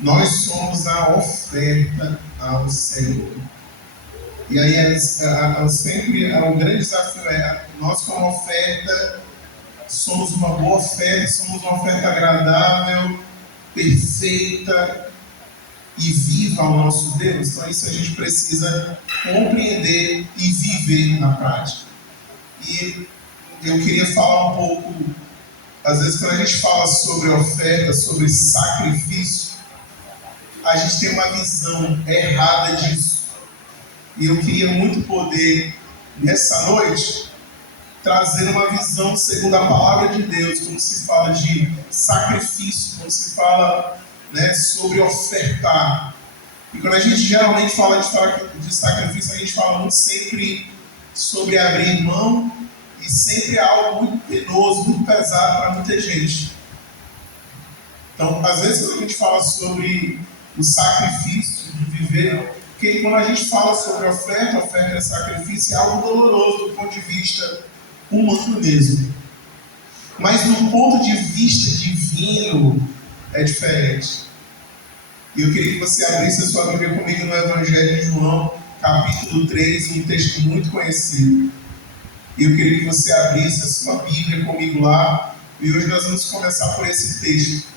Nós somos a oferta ao Senhor. E aí sempre o grande desafio é: nós como oferta somos uma boa oferta, somos uma oferta agradável, perfeita e viva ao nosso Deus. Então isso a gente precisa compreender e viver na prática. E eu queria falar um pouco, às vezes quando a gente fala sobre oferta, sobre sacrifício, a gente tem uma visão errada disso. E eu queria muito poder, nessa noite, trazer uma visão segundo a palavra de Deus, como se fala de sacrifício, como se fala, né, sobre ofertar. E quando a gente geralmente fala de sacrifício, a gente fala muito sempre sobre abrir mão, e sempre é algo muito penoso, muito pesado para muita gente. Então, às vezes, quando a gente fala sobre o sacrifício de viver, porque quando a gente fala sobre oferta e sacrifício, é algo doloroso do ponto de vista humano mesmo. Mas do ponto de vista divino, é diferente. E eu queria que você abrisse a sua Bíblia comigo no Evangelho de João, capítulo 3, um texto muito conhecido. E eu queria que você abrisse a sua Bíblia comigo lá. E hoje nós vamos começar por esse texto.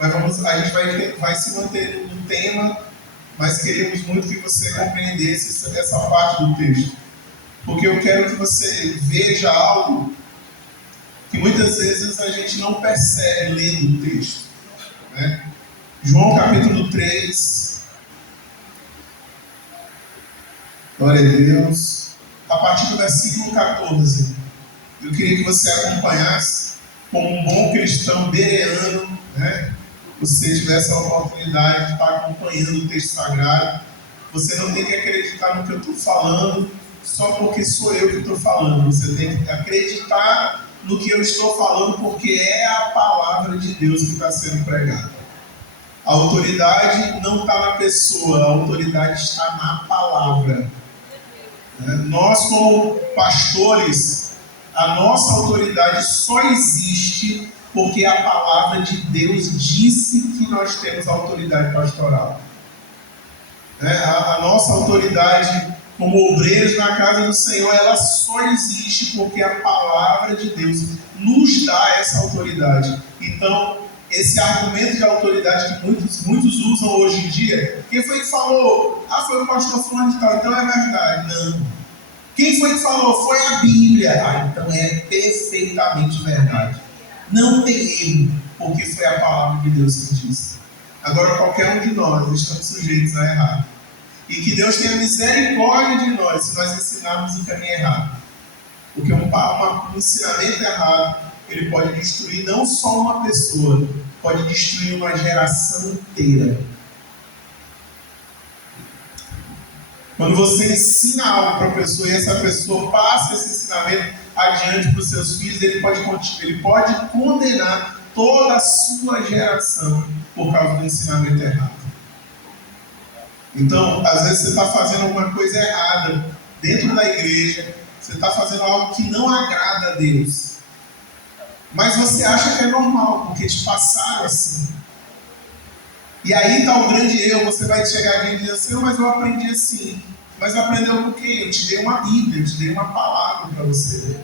Mas a gente vai se manter no tema, mas queríamos muito que você compreendesse essa parte do texto. Porque eu quero que você veja algo que muitas vezes a gente não percebe lendo o texto, né? João capítulo 3, glória a Deus, a partir do versículo 14. Eu queria que você acompanhasse como um bom cristão bereano, né? Você tivesse a oportunidade de estar acompanhando o texto sagrado. Você não tem que acreditar no que eu estou falando só porque sou eu que estou falando. Você tem que acreditar no que eu estou falando, porque é a palavra de Deus que está sendo pregada. A autoridade não está na pessoa, a autoridade está na palavra. Nós, como pastores, a nossa autoridade só existe porque a palavra de Deus disse que nós temos autoridade pastoral. A nossa autoridade como obreiros na casa do Senhor, ela só existe porque a palavra de Deus nos dá essa autoridade. Então, esse argumento de autoridade que muitos usam hoje em dia, quem foi que falou? Foi o pastor fulano de tal, então é verdade. Não. Quem foi que falou? Foi a Bíblia. Então é perfeitamente verdade. Não tem erro, porque foi a palavra de Deus que disse. Agora, qualquer um de nós estamos sujeitos a errar. E que Deus tenha misericórdia de nós se nós ensinarmos o caminho errado. Porque um ensinamento errado, ele pode destruir não só uma pessoa, pode destruir uma geração inteira. Quando você ensina algo para a pessoa e essa pessoa passa esse ensinamento adiante para os seus filhos, ele pode condenar toda a sua geração por causa do ensinamento errado. Então, às vezes você está fazendo alguma coisa errada dentro da igreja, você está fazendo algo que não agrada a Deus. Mas você acha que é normal, porque te passaram assim. E aí está o grande erro, você vai chegar aqui e dizer assim: mas eu aprendi assim. Mas aprendeu por quê? Eu te dei uma Bíblia, eu te dei uma palavra para você.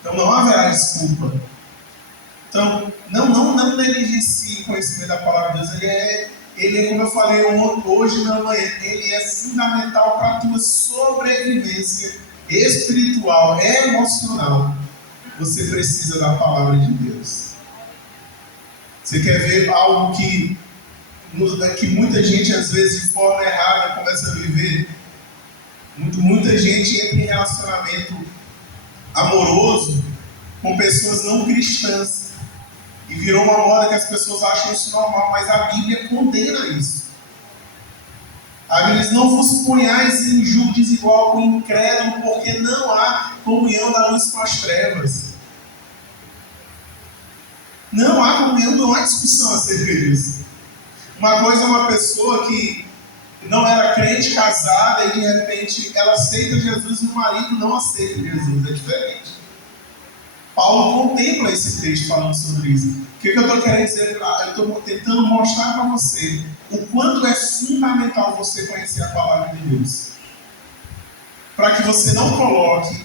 Então não haverá desculpa. Então, não negligencie o conhecimento da palavra de Deus. Ele é, como eu falei hoje na manhã, ele é fundamental para a tua sobrevivência espiritual, emocional. Você precisa da palavra de Deus. Você quer ver algo que muita gente, às vezes, de forma errada, começa a viver? Muita gente entra em relacionamento amoroso com pessoas não cristãs. E virou uma moda que as pessoas acham isso normal, mas a Bíblia condena isso. A Bíblia diz: não vos ponhais em julgo desigual com o incrédulo, porque não há comunhão da luz com as trevas. Não há comunhão, não há discussão acerca disso. Uma coisa é uma pessoa que não era crente, casada, e de repente ela aceita Jesus e o marido não aceita Jesus. É diferente. Paulo contempla esse texto falando sobre isso. que eu estou querendo dizer? Eu estou tentando mostrar para você o quanto é fundamental você conhecer a palavra de Deus. Para que você não coloque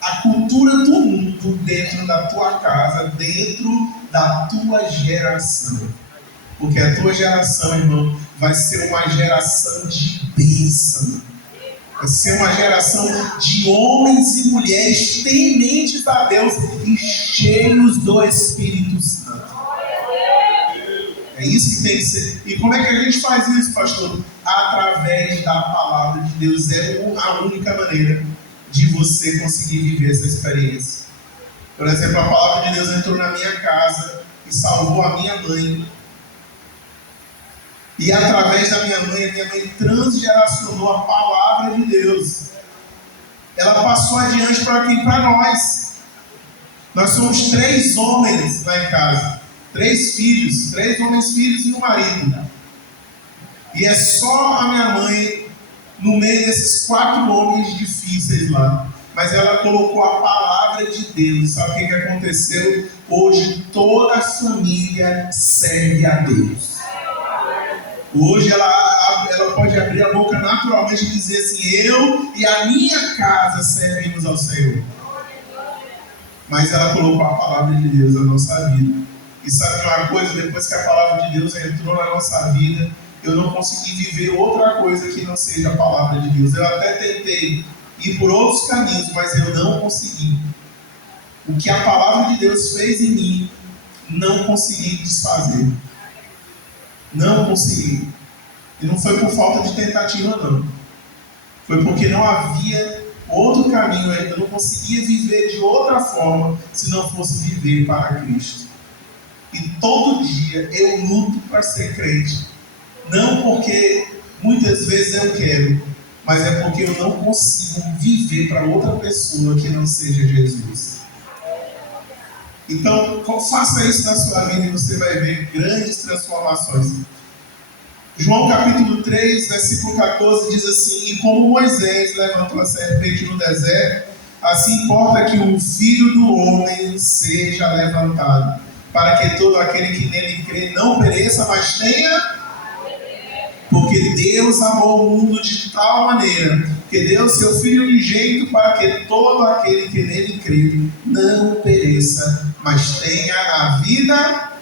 a cultura do mundo dentro da tua casa, dentro da tua geração. Porque a tua geração, irmão, vai ser uma geração de bênção. Vai ser uma geração de homens e mulheres tementes a Deus e cheios do Espírito Santo. É isso que tem que ser. E como é que a gente faz isso, pastor? Através da palavra de Deus. É a única maneira de você conseguir viver essa experiência. Por exemplo, a palavra de Deus entrou na minha casa e salvou a minha mãe. E através da minha mãe transgeracionou a palavra de Deus. Ela passou adiante para quem? Para nós. Nós somos 3 homens lá em casa. 3 filhos. 3 homens filhos e um marido. E é só a minha mãe no meio desses 4 homens difíceis lá. Mas ela colocou a palavra de Deus. Sabe o que aconteceu? Hoje toda a família serve a Deus. Hoje ela pode abrir a boca naturalmente e dizer assim: eu e a minha casa servimos ao Senhor. Mas ela colocou a palavra de Deus na nossa vida. E sabe uma coisa? Depois que a palavra de Deus entrou na nossa vida, eu não consegui viver outra coisa que não seja a palavra de Deus. Eu até tentei ir por outros caminhos, mas eu não consegui. O que a palavra de Deus fez em mim, não consegui desfazer. Não consegui. E não foi por falta de tentativa, não. Foi porque não havia outro caminho. Eu não conseguia viver de outra forma se não fosse viver para Cristo. E todo dia eu luto para ser crente. Não porque muitas vezes eu quero, mas é porque eu não consigo viver para outra pessoa que não seja Jesus. Então, faça isso na sua vida e você vai ver grandes transformações. João capítulo 3, versículo 14 diz assim: e como Moisés levantou a serpente no deserto, assim importa que o Filho do Homem seja levantado, para que todo aquele que nele crê não pereça, mas tenha... Porque Deus amou o mundo de tal maneira que deu seu Filho unigênito para que todo aquele que nele crê não pereça, mas tenha a vida.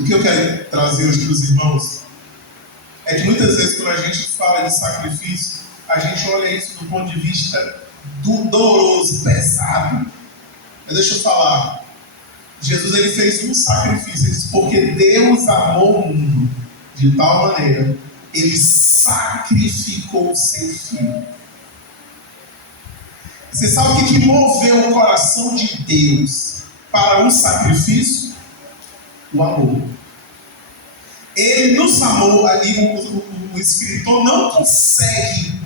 O que eu quero trazer hoje para os irmãos é que muitas vezes quando a gente fala de sacrifício, a gente olha isso do ponto de vista doloroso, pesado. Mas deixa eu falar. Jesus ele fez um sacrifício. Ele disse: porque Deus amou o mundo de tal maneira, ele sacrificou o seu Filho. Você sabe o que moveu o coração de Deus para um sacrifício? O amor. Ele nos amou. Ali o escritor não consegue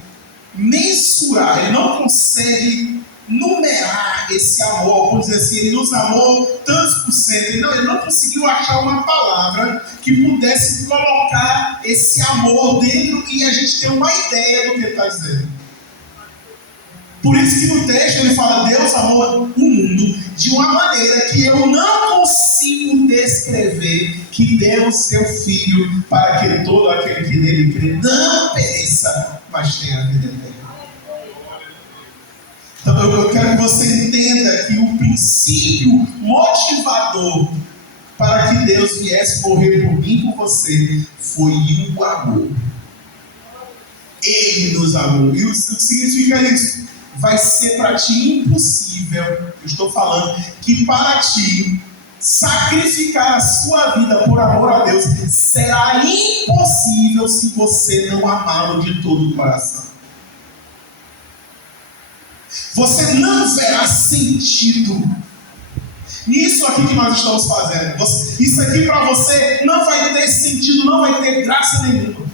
mensurar, ele não consegue numerar esse amor. Vamos dizer assim, ele nos amou tantos por cento. Ele não conseguiu achar uma palavra que pudesse colocar esse amor dentro e a gente ter uma ideia do que ele está dizendo. Por isso que no texto ele fala: Deus amou o mundo de uma maneira que eu não consigo descrever, que deu o seu Filho para que todo aquele que nele crê não pereça, mas tenha a vida eterna. Então eu quero que você entenda que o princípio motivador para que Deus viesse morrer por mim e por você foi o amor. Ele nos amou. E o que significa isso? Vai ser para ti impossível, eu estou falando, que para ti sacrificar a sua vida por amor a Deus será impossível se você não amá-lo de todo o coração. Você não verá sentido nisso aqui que nós estamos fazendo. Isso aqui para você não vai ter sentido, não vai ter graça nenhuma.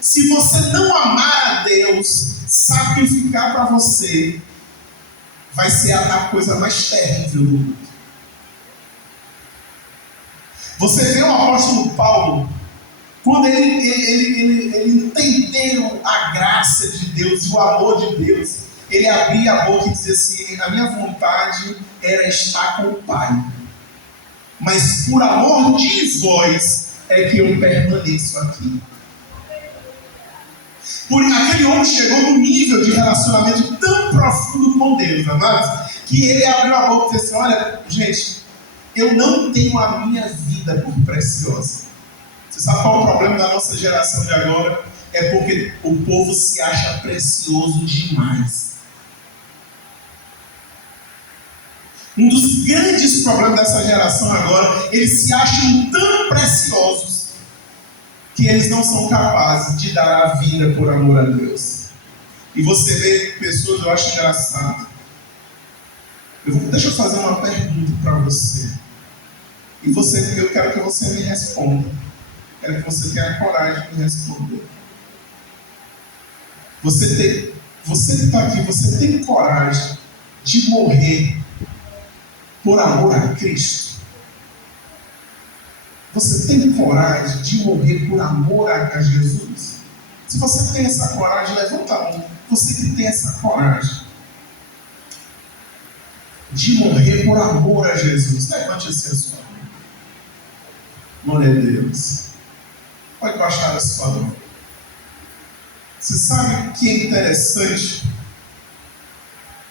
Se você não amar a Deus, sacrificar para você vai ser a coisa mais terrível do mundo. Você vê o apóstolo Paulo, quando ele entendeu a graça de Deus e o amor de Deus, ele abria a boca e dizia assim: a minha vontade era estar com o Pai, mas por amor de vós é que eu permaneço aqui. Por aquele homem chegou num nível de relacionamento tão profundo com Deus, amados, que ele abriu a boca e disse assim: olha, gente, eu não tenho a minha vida por preciosa. Você sabe qual é o problema da nossa geração de agora? É porque o povo se acha precioso demais. Um dos grandes problemas dessa geração agora, eles se acham tão preciosos que eles não são capazes de dar a vida por amor a Deus. E você vê pessoas, eu acho engraçado. Deixa eu fazer uma pergunta para você. E eu quero que você me responda. Quero que você tenha a coragem de me responder. Você que está aqui, você tem coragem de morrer por amor a Cristo? Você tem coragem de morrer por amor a Jesus? Se você tem essa coragem, levanta a mão. Você que tem essa coragem de morrer por amor a Jesus, levante assim a sua mão. Glória a Deus. Pode baixar a sua mão. Você sabe o que é interessante?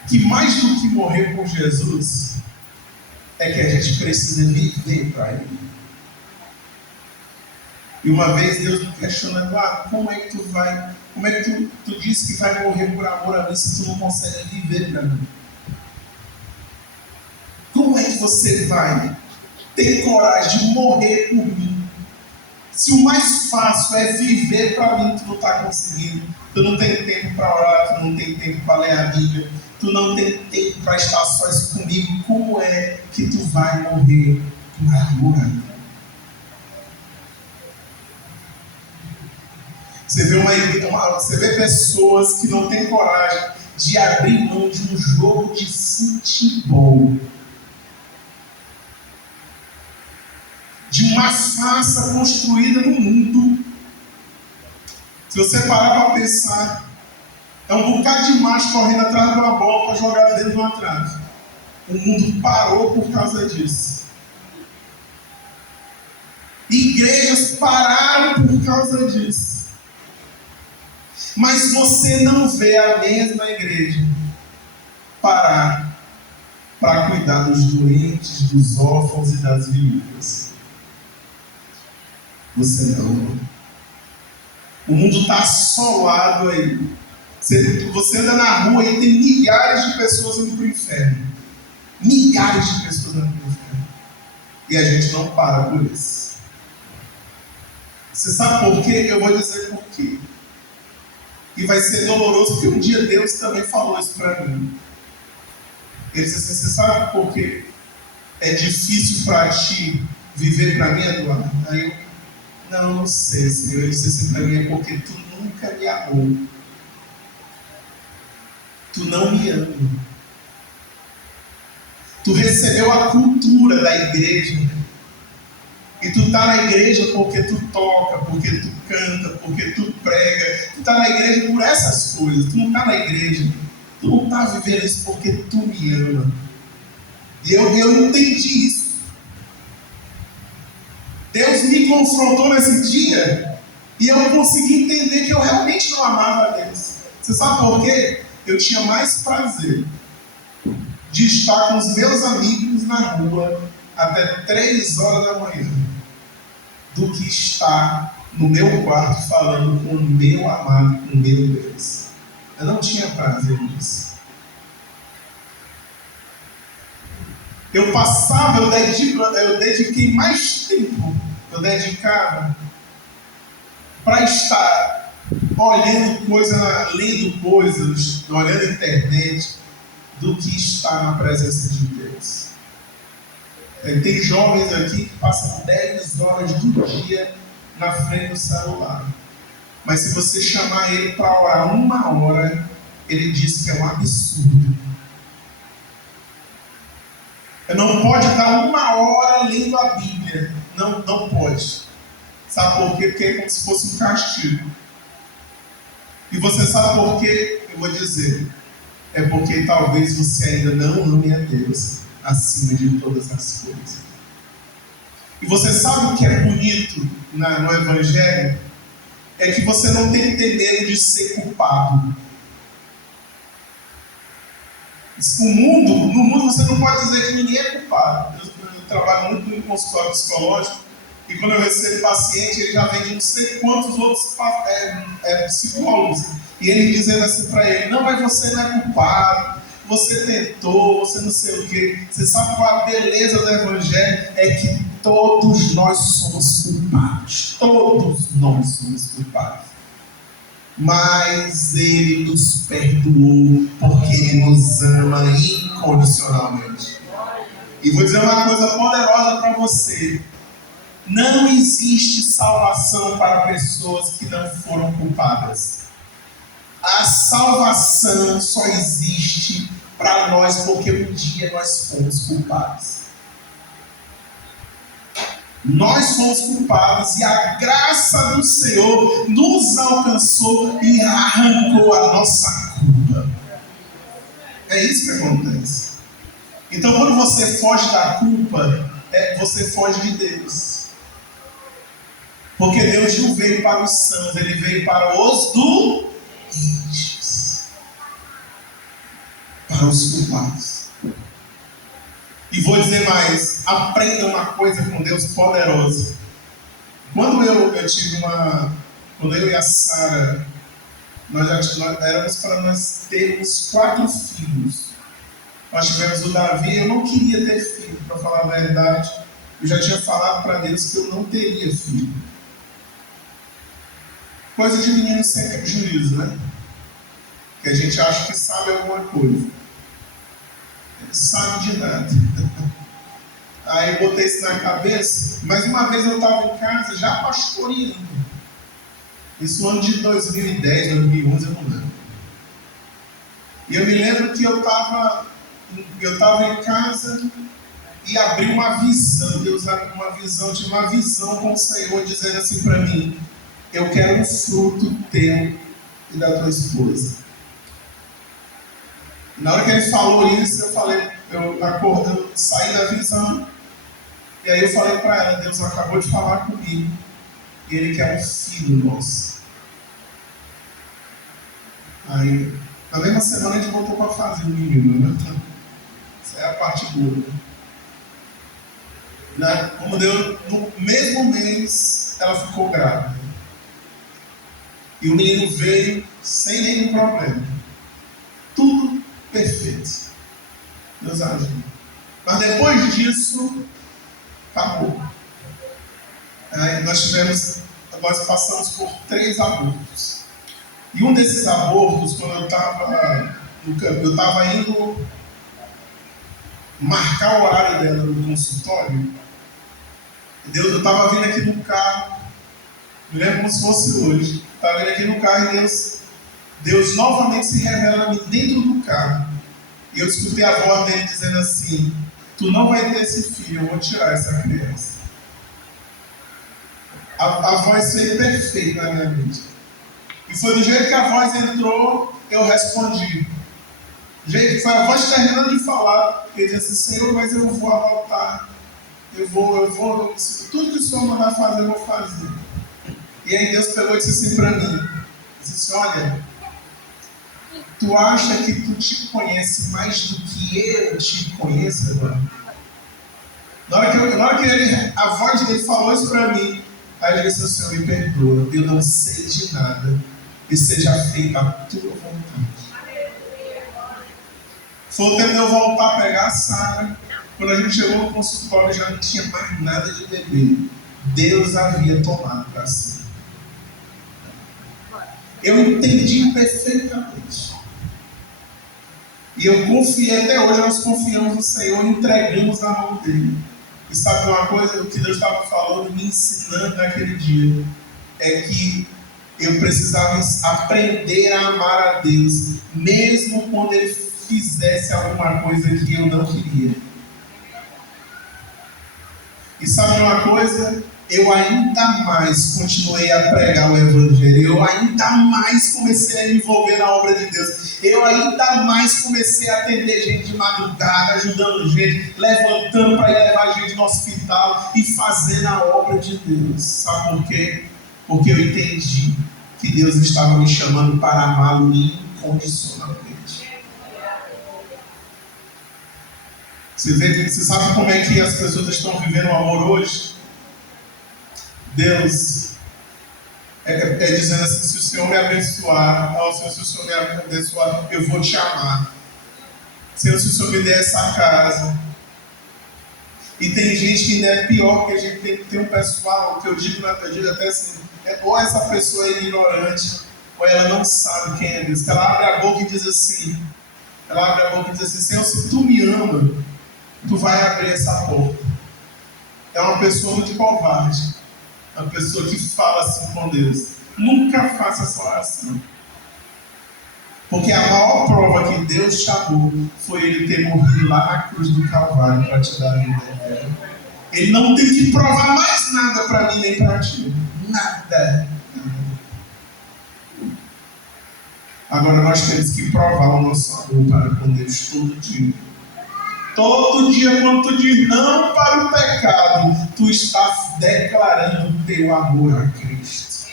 Que mais do que morrer por Jesus, é que a gente precisa viver para Ele. E uma vez Deus me questionando: como é que tu vai? Como é que tu disse que vai morrer por amor a mim se tu não consegue viver para mim? Como é que você vai ter coragem de morrer por mim? Se o mais fácil é viver para mim, tu não está conseguindo. Tu não tem tempo para orar, tu não tem tempo para ler a Bíblia, tu não tem tempo para estar sós comigo. Como é que tu vai morrer por amor a mim? Você vê pessoas que não têm coragem de abrir mão de um jogo de futebol, de uma farsa construída no mundo. Se você parar para pensar, é um bocado de macho correndo atrás de uma bola para jogar dentro de uma trave. O mundo parou por causa disso. Igrejas pararam por causa disso. Mas você não vê a mesma igreja parar para cuidar dos doentes, dos órfãos e das viúvas. Você não. O mundo está assolado aí. Você anda na rua e tem milhares de pessoas indo para o inferno. Milhares de pessoas indo para o inferno. E a gente não para por isso. Você sabe por quê? Eu vou dizer por quê. E vai ser doloroso, porque um dia Deus também falou isso para mim. Ele disse assim: você sabe por quê é difícil para ti viver para mim, Eduardo? Aí eu, não sei, Senhor. Ele disse assim para mim: é porque tu nunca me amou. Tu não me ama. Tu recebeu a cultura da igreja. E tu está na igreja porque tu toca, porque tu canta, porque tu prega. Tu está na igreja por essas coisas. Tu não está na igreja. Tu não está vivendo isso porque tu me ama. E eu entendi isso. Deus me confrontou nesse dia. E eu consegui entender que eu realmente não amava a Deus. Você sabe por quê? Eu tinha mais prazer de estar com os meus amigos na rua até 3 horas da manhã do que estar no meu quarto falando com o meu amado, com o meu Deus. Eu não tinha prazer nisso. Eu dediquei mais tempo, eu dedicava para estar olhando coisas, lendo coisas, olhando a internet, do que estar na presença de Deus. Tem jovens aqui que passam 10 horas do dia na frente do celular. Mas se você chamar ele para orar 1 hora, ele diz que é um absurdo. Não pode dar 1 hora lendo a Bíblia. Não pode. Sabe por quê? Porque é como se fosse um castigo. E você sabe por quê? Eu vou dizer. é porque talvez você ainda não ame a Deus acima de todas as coisas. E você sabe o que é bonito no Evangelho? É que você não tem que ter medo de ser culpado. No mundo você não pode dizer que ninguém é culpado. Eu trabalho muito no consultório psicológico e quando eu recebo paciente, ele já vem de não sei quantos outros psicólogos. E ele dizendo assim para ele: não, mas você não é culpado, você tentou, você não sei o quê. Você sabe qual a beleza do Evangelho? É que todos nós somos culpados. Todos nós somos culpados. Mas Ele nos perdoou porque Ele nos ama incondicionalmente. E vou dizer uma coisa poderosa para você: não existe salvação para pessoas que não foram culpadas. A salvação só existe para nós porque um dia nós fomos culpados. Nós fomos culpados e a graça do Senhor nos alcançou e arrancou a nossa culpa. É isso que acontece. Então, quando você foge da culpa, você foge de Deus. Porque Deus não veio para os sãos, Ele veio para os doentes, para os culpados. E vou dizer mais: aprenda uma coisa com Deus poderosa. Quando eu e a Sara, nós éramos para nós termos 4 filhos. Nós tivemos o Davi. Eu não queria ter filho, para falar a verdade. Eu já tinha falado para Deus que eu não teria filho. Coisa de menino sem juízo, né? Que a gente acha que sabe alguma coisa. Não sabe de nada. Aí eu botei isso na cabeça. Mas uma vez eu estava em casa já pastoreando. Isso no ano de 2010, 2011, eu não lembro. E eu me lembro que eu estava em casa e abri uma visão. Deus abriu uma visão, tive uma visão com o Senhor dizendo assim para mim: eu quero um fruto teu e da tua esposa. Na hora que ele falou isso, eu acordei, eu saí da visão. E aí eu falei para ela: Deus acabou de falar comigo e Ele quer um filho nosso. Aí, na mesma semana a gente voltou para fazer o menino, né? Essa é a parte boa. Como deu, no mesmo mês, ela ficou grávida. E o menino veio sem nenhum problema. Tudo perfeito. Deus ajuda. Mas depois disso, acabou. Aí nós passamos por 3 abortos. E um desses abortos, quando eu estava no campo, eu estava indo marcar o horário dela no consultório. Eu estava vindo aqui no carro, me lembro como se fosse hoje. Estava vindo aqui no carro e Deus novamente se revela dentro do carro. E eu escutei a voz dele dizendo assim: tu não vai ter esse filho, eu vou tirar essa criança. A voz foi perfeita na minha mente. E foi do jeito que a voz entrou, eu respondi. Foi a voz terminando de falar. Ele disse assim: Senhor, mas eu vou adotar. Eu vou, tudo que o Senhor mandar fazer, eu vou fazer. E aí Deus pegou e disse assim para mim: disse: olha, tu acha que tu te conhece mais do que eu te conheço agora? Na hora que a voz dele falou isso para mim, aí eu disse: Senhor, me perdoa, eu não sei de nada, e seja feita a tua vontade. Foi o tempo de eu voltar a pegar a Sara. Quando a gente chegou no consultório, já não tinha mais nada de bebê. Deus havia tomado para si. Eu entendi perfeitamente. E eu confiei, até hoje nós confiamos no Senhor, entregamos na mão dele. E sabe uma coisa? O que Deus estava falando, me ensinando naquele dia, é que eu precisava aprender a amar a Deus, mesmo quando Ele fizesse alguma coisa que eu não queria. E sabe uma coisa? Eu ainda mais continuei a pregar o Evangelho. Eu ainda mais comecei a me envolver na obra de Deus. Eu ainda mais comecei a atender gente de madrugada, ajudando gente, levantando para ir levar gente no hospital e fazendo a obra de Deus. Sabe por quê? Porque eu entendi que Deus estava me chamando para amá-lo incondicionalmente. Você sabe como é que as pessoas estão vivendo o amor hoje? Deus é dizendo assim: se o Senhor me abençoar, se o Senhor me abençoar, eu vou te amar. Senhor, se o Senhor me der essa casa. E tem gente que ainda é pior, porque a gente tem um pessoal que eu digo até assim: ou essa pessoa é ignorante, ou ela não sabe quem é Deus. Ela abre a boca e diz assim: Senhor, se tu me ama, tu vai abrir essa porta. É uma pessoa muito covarde, uma pessoa que fala assim com Deus. Nunca faça essa oração, porque a maior prova que Deus chamou foi Ele ter morrido lá na cruz do Calvário para te dar a vida eterna. Ele não tem que provar mais nada para mim nem para ti. Nada. Agora nós temos que provar o nosso amor para com Deus todo dia. Todo dia, quando tu diz não para o pecado, tu estás declarando o teu amor a Cristo.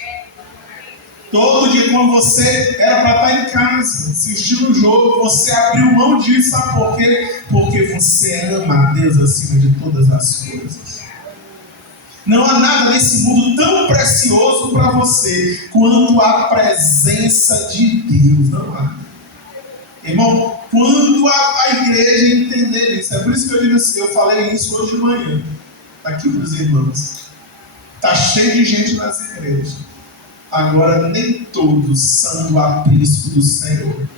Todo dia, quando você era para estar em casa, assistindo o jogo, você abriu mão disso, sabe por quê? Porque você ama a Deus acima de todas as coisas. Não há nada nesse mundo tão precioso para você quanto a presença de Deus. Não há. Irmão, quando a igreja entender isso, é por isso que eu digo assim, eu falei isso hoje de manhã, aqui para os irmãos. Está cheio de gente nas igrejas. Agora, nem todos são do aprisco do Senhor.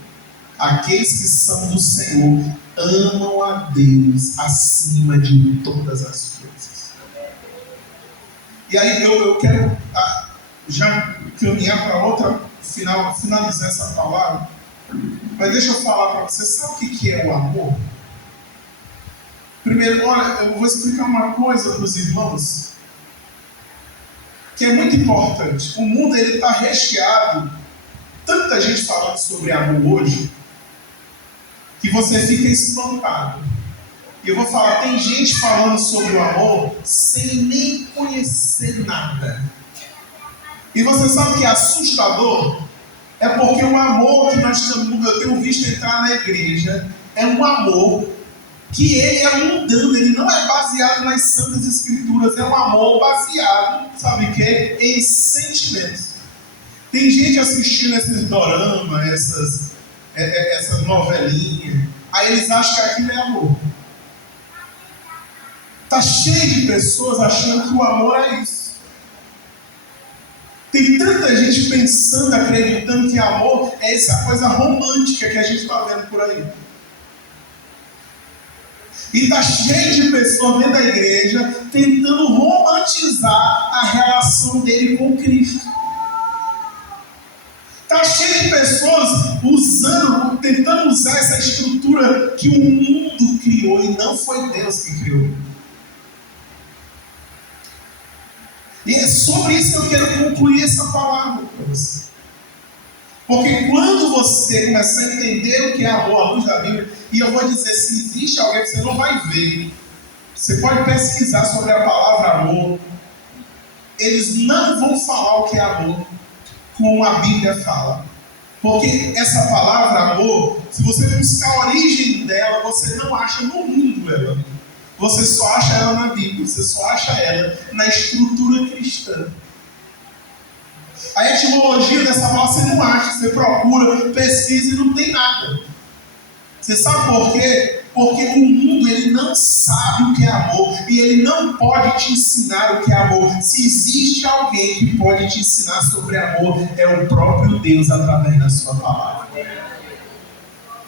Aqueles que são do Senhor amam a Deus acima de todas as coisas. E aí eu quero já caminhar para outra, finalizar essa palavra. Mas deixa eu falar para você, sabe o que é o amor? Primeiro, olha, eu vou explicar uma coisa para os irmãos, que é muito importante. O mundo está recheado, tanta gente falando sobre amor hoje, que você fica espantado. E eu vou falar, tem gente falando sobre o amor sem nem conhecer nada. E você sabe que é assustador? É porque o amor que eu tenho visto entrar na igreja é um amor que ele é mundano, ele não é baseado nas santas escrituras, é um amor baseado, sabe o quê? Em sentimentos. Tem gente assistindo esses doramas, essas novelinhas, aí eles acham que aquilo é amor. Está cheio de pessoas achando que o amor é isso. Tem tanta gente pensando, acreditando que amor é essa coisa romântica que a gente está vendo por aí. E está cheio de pessoas dentro da igreja tentando romantizar a relação dele com Cristo. Está cheio de pessoas tentando usar essa estrutura que o mundo criou e não foi Deus que criou. E é sobre isso que eu quero concluir essa palavra para você. Porque quando você começar a entender o que é amor à luz da Bíblia, e eu vou dizer, se existe alguém que você não vai ver, você pode pesquisar sobre a palavra amor, eles não vão falar o que é amor como a Bíblia fala. Porque essa palavra amor, se você buscar a origem dela, você não acha no mundo ela. Você só acha ela na Bíblia, você só acha ela na estrutura cristã. A etimologia dessa palavra você não acha, você procura, pesquisa e não tem nada. Você sabe por quê? Porque o mundo ele não sabe o que é amor e ele não pode te ensinar o que é amor. Se existe alguém que pode te ensinar sobre amor, é o próprio Deus através da sua palavra.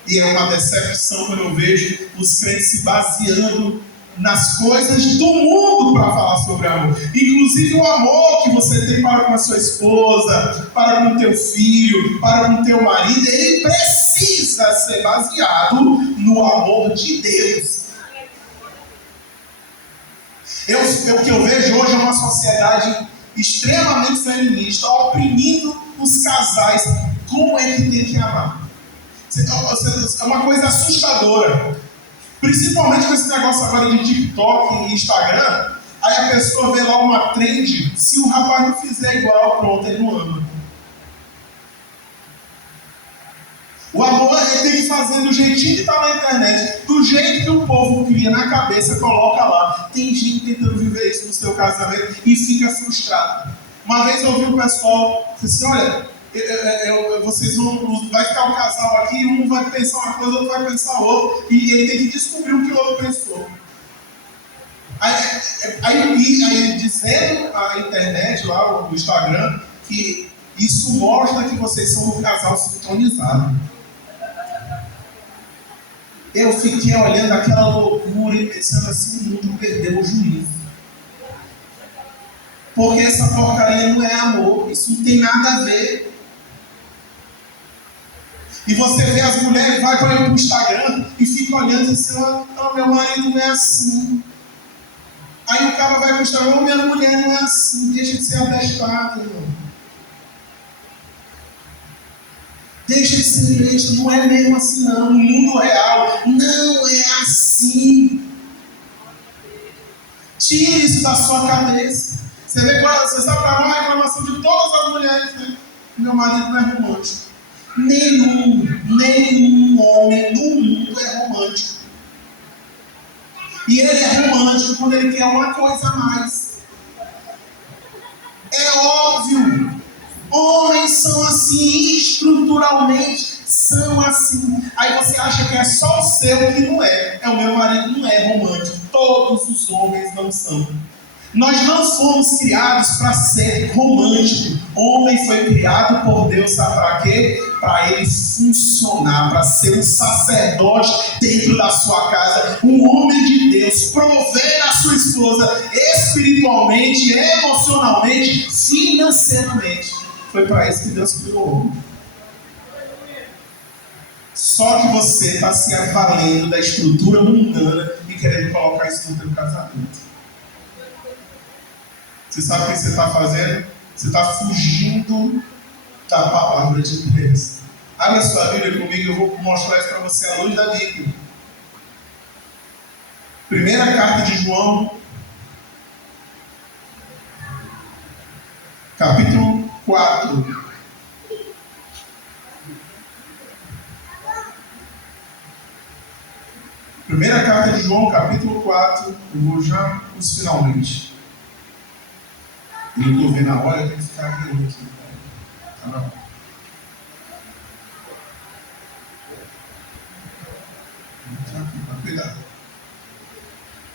E é uma decepção quando eu vejo os crentes se baseando nas coisas do mundo para falar sobre amor. Inclusive o amor que você tem para com a sua esposa, para com o teu filho, para com o teu marido, ele precisa ser baseado no amor de Deus. O que eu vejo hoje é uma sociedade extremamente feminista, oprimindo os casais. Como é que tem que amar? É uma coisa assustadora. Principalmente com esse negócio agora de TikTok e Instagram. Aí a pessoa vê lá uma trend, se o rapaz não fizer igual, pronto, ele não ama. O amor tem que fazer do jeitinho que está na internet, do jeito que o povo cria na cabeça, coloca lá. Tem gente tentando viver isso no seu casamento e fica frustrado. Uma vez eu ouvi o pessoal dizer assim, olha, vocês vão, vai ficar um casal aqui, um vai pensar uma coisa, outro vai pensar outra, e ele tem que descobrir o que o outro pensou. Aí dizendo a internet, lá o Instagram, que isso mostra que vocês são um casal sintonizado. Eu fiquei olhando aquela loucura e pensando assim, o mundo perdeu o juízo. Porque essa porcaria não é amor, isso não tem nada a ver. E você vê as mulheres, vai para o Instagram e fica olhando e assim, meu marido não é assim. Aí o cara vai para o Instagram, minha mulher não é assim, deixa de ser abestado, irmão. Deixa de ser igreja, não é mesmo assim não, no mundo real não é assim. Tire isso da sua cabeça. Você sabe qual é a maior reclamação de todas as mulheres, né? Meu marido não é romântico. Nenhum homem no mundo é romântico. E ele é romântico quando ele quer uma coisa a mais. É óbvio. Homens são assim, estruturalmente são assim. Aí você acha que é só o seu que não é. O meu marido não é romântico. Todos os homens não são. Nós não fomos criados para ser romântico. Homem foi criado por Deus, sabe para quê? Para ele funcionar, para ser um sacerdote dentro da sua casa, um homem de Deus, prover a sua esposa espiritualmente, emocionalmente, financeiramente. Foi para isso que Deus criou o homem. Só que você está se avalendo da estrutura mundana e querendo colocar isso no teu casamento. Você sabe o que você está fazendo? Você está fugindo da palavra de Deus. Abra a sua Bíblia comigo, eu vou mostrar isso para você à luz da Bíblia. Primeira carta de João, capítulo 4. Primeira carta de João, capítulo 4. Eu vou já nos finalmente. Eu não estou vendo a hora, eu tenho que ficar aqui. Tá bom. Cuidado.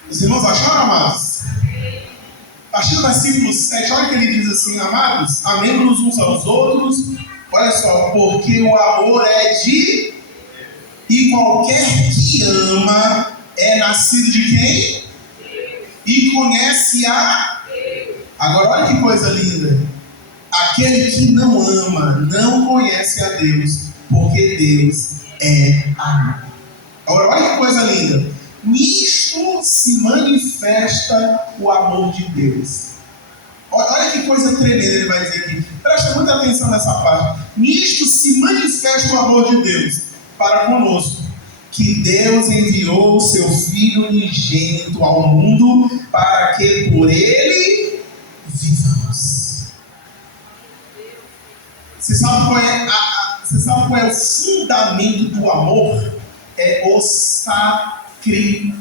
Os irmãos acharam, amados? A partir do versículo 7, olha que ele diz assim, amados, amemos uns aos outros. Olha só, porque o amor é de... E qualquer que ama é nascido de quem? E conhece a... Agora olha que coisa linda. Aquele que não ama não conhece a Deus, porque Deus é amor. Agora olha que coisa linda. Nisto se manifesta o amor de Deus. Olha que coisa tremenda ele vai dizer aqui. Presta muita atenção nessa parte. Nisto se manifesta o amor de Deus para conosco, que Deus enviou o seu Filho unigênito ao mundo para que por ele vivamos. Você sabe qual é o fundamento do amor? É o sacrifício.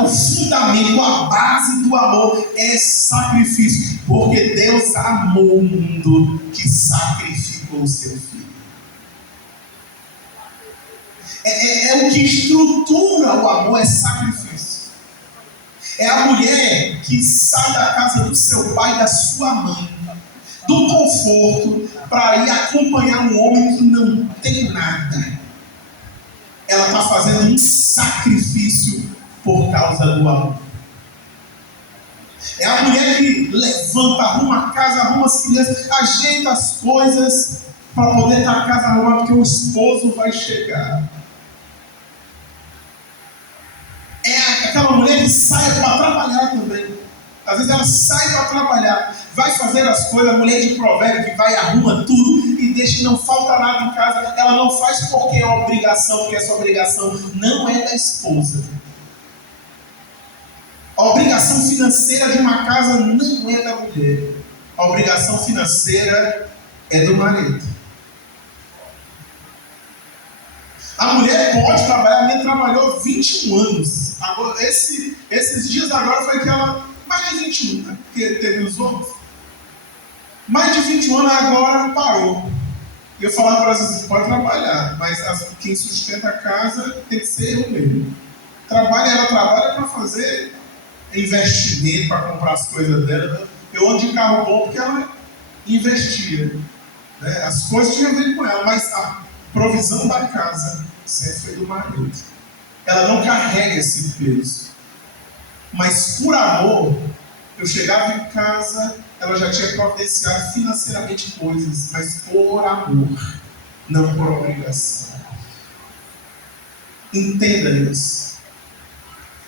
O fundamento, a base do amor é sacrifício. Porque Deus amou o mundo que sacrificou o seu Filho. É o que estrutura o amor, é sacrifício. É a mulher que sai da casa do seu pai e da sua mãe, do conforto, para ir acompanhar um homem que não tem nada. Ela está fazendo um sacrifício por causa do amor. É a mulher que levanta, arruma a casa, arruma as crianças, ajeita as coisas para poder estar a casa arrumada, porque o esposo vai chegar. É aquela mulher que sai para trabalhar também. Às vezes ela sai para trabalhar, vai fazer as coisas, a mulher de provérbio que vai e arruma tudo e deixa que não falta nada em casa. Ela não faz porque é obrigação, porque essa obrigação não é da esposa. A obrigação financeira de uma casa não é da mulher. A obrigação financeira é do marido. A mulher pode trabalhar, a minha trabalhou 21 anos. Agora, esses dias agora foi que ela, mais de 21, né? Porque teve os outros. Mais de 21 anos agora parou. E eu falava para elas, pode trabalhar, mas quem sustenta a casa tem que ser eu mesmo. Ela trabalha para fazer investimento, para comprar as coisas dela. Eu ando de carro bom porque ela investia. Né? As coisas tinham a ver com ela, mas a provisão da casa sempre foi do marido. Ela não carrega esse peso. Mas por amor, eu chegava em casa, ela já tinha providenciado financeiramente coisas, mas por amor, não por obrigação. Entenda isso.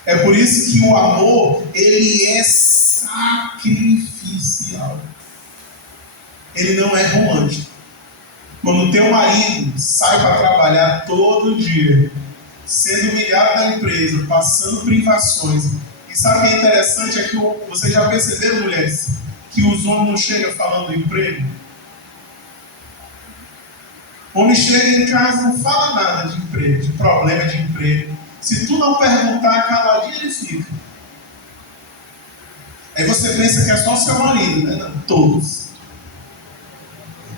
É por isso que o amor, ele é sacrificial. Ele não é romântico. Quando o teu marido sai para trabalhar todo dia, sendo humilhado na empresa, passando privações, e sabe o que é interessante? É que vocês já perceberam, mulheres, que os homens não chegam falando do emprego? O homem chega em casa e não fala nada de emprego, de problema de emprego. Se tu não perguntar, caladinho ele fica. Aí você pensa que é só seu marido, né? Não, todos.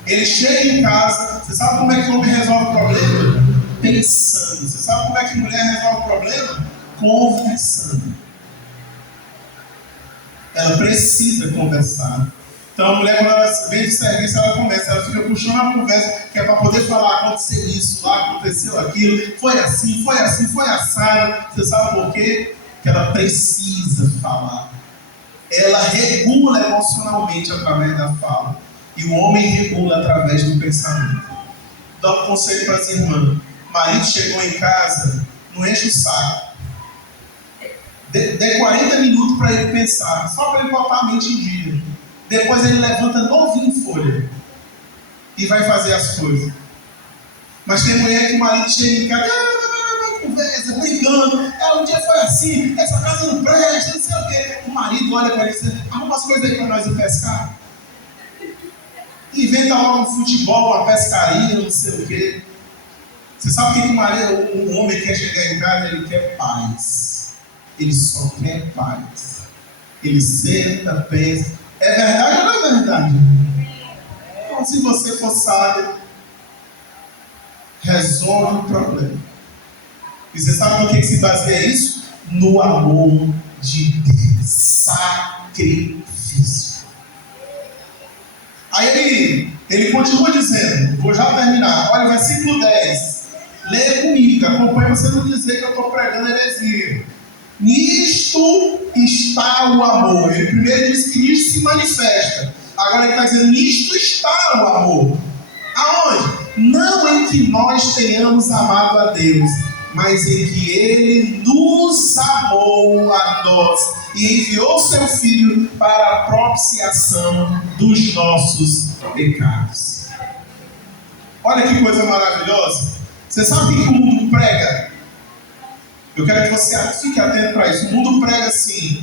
Ele chega em casa, você sabe como é que o homem resolve o problema? Pensando. Você sabe como é que a mulher resolve o problema? Conversando. Ela precisa conversar. Então a mulher, quando ela vem de serviço, ela fica puxando a conversa, que é para poder falar, aconteceu isso lá, aconteceu aquilo, foi assim, foi assado. Você sabe por quê? Porque ela precisa falar. Ela regula emocionalmente através da fala. E o homem regula através do pensamento. Dá um conselho para as irmãs. O marido chegou em casa, não enche o saco. Dê 40 minutos para ele pensar, só para ele botar a mente em dia. Depois ele levanta novinho em folha e vai fazer as coisas. Mas tem mulher que o marido chega em casa, conversa, brigando, um dia foi assim, essa casa não presta, não sei o quê. O marido olha para ele e diz, arruma as coisas aí para nós ir pescar. Inventa logo um futebol, uma pescaria, não sei o quê. Você sabe o que o homem quer chegar em casa? Ele quer paz. Ele só quer paz. Ele senta, pensa. É verdade ou não é verdade? Então, se você for sábio, resolve o problema. E você sabe no que se baseia isso? No amor de Deus. Sacrifício. Aí ele continua dizendo, vou já terminar. Olha, versículo 10. Leia comigo, acompanhe você não dizer que eu estou pregando heresia. Nisto está o amor. Ele primeiro disse que nisto se manifesta. Agora ele está dizendo, nisto está o amor. Aonde? Não em que nós tenhamos amado a Deus, mas em que Ele nos amou a nós e enviou seu Filho para a propiciação dos nossos pecados. Olha que coisa maravilhosa. Você sabe o que o mundo prega? Eu quero que você fique atento para isso. O mundo prega assim.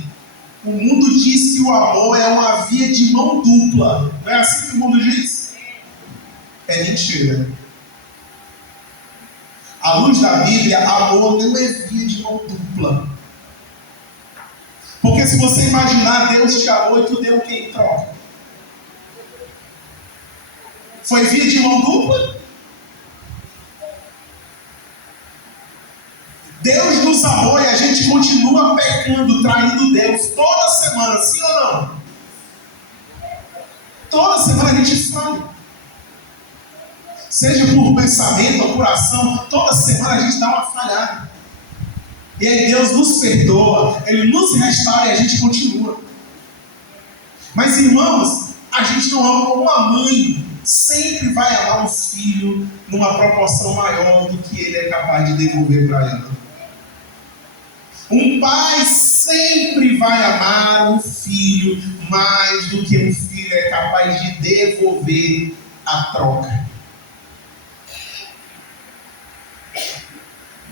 O mundo diz que o amor é uma via de mão dupla. Não é assim que o mundo diz? É mentira. À luz da Bíblia, amor não é via de mão dupla. Porque se você imaginar, Deus te amou e tu deu o que em troca? Foi via de mão dupla? Deus nos amou e a gente continua pecando, traindo Deus toda semana, sim ou não? Toda semana a gente falha. Seja por pensamento ou por ação, toda semana a gente dá uma falhada. E aí Deus nos perdoa, Ele nos restaura e a gente continua. Mas irmãos, a gente não ama como uma mãe sempre vai amar um filho numa proporção maior do que ele é capaz de devolver para ela. Um pai sempre vai amar um filho mais do que um filho filho é capaz de devolver a troca.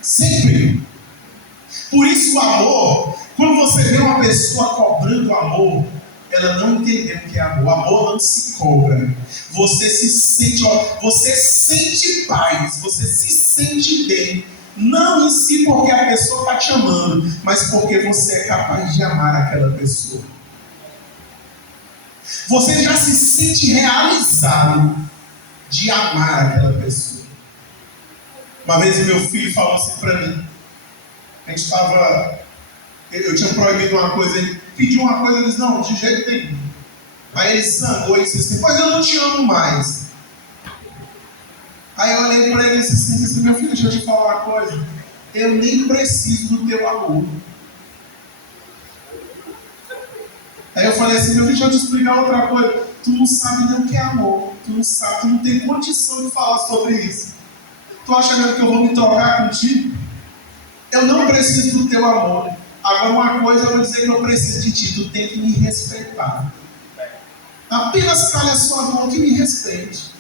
Sempre. Por isso o amor, quando você vê uma pessoa cobrando amor, ela não entendeu o que é amor. O amor não se cobra. Você se sente, você sente paz, você se sente bem. Não em si porque a pessoa está te amando, mas porque você é capaz de amar aquela pessoa. Você já se sente realizado de amar aquela pessoa. Uma vez o meu filho falou assim para mim. Eu tinha proibido uma coisa, ele pediu uma coisa, ele disse, não, de jeito nenhum. Aí ele zangou e disse assim, pois eu não te amo mais. Aí eu olhei para ele e disse assim, meu filho, deixa eu te falar uma coisa. Eu nem preciso do teu amor. Aí eu falei assim, meu filho, deixa eu te explicar outra coisa. Tu não sabe nem o que é amor. Tu não sabe, tu não tem condição de falar sobre isso. Tu acha mesmo que eu vou me trocar contigo? Eu não preciso do teu amor. Agora uma coisa eu vou dizer que eu preciso de ti. Tu tem que me respeitar. Apenas cale a sua boca e me respeite.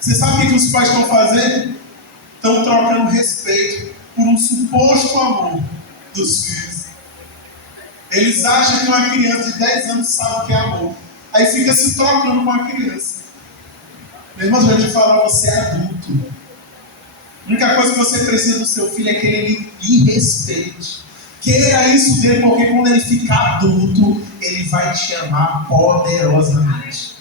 Você sabe o que os pais estão fazendo? Estão trocando respeito por um suposto amor dos filhos. Eles acham que uma criança de 10 anos sabe o que é amor. Aí fica se trocando com a criança. Meu irmão, já te falo, você é adulto. A única coisa que você precisa do seu filho é que ele lhe respeite. Queira isso dele, porque quando ele ficar adulto, ele vai te amar poderosamente.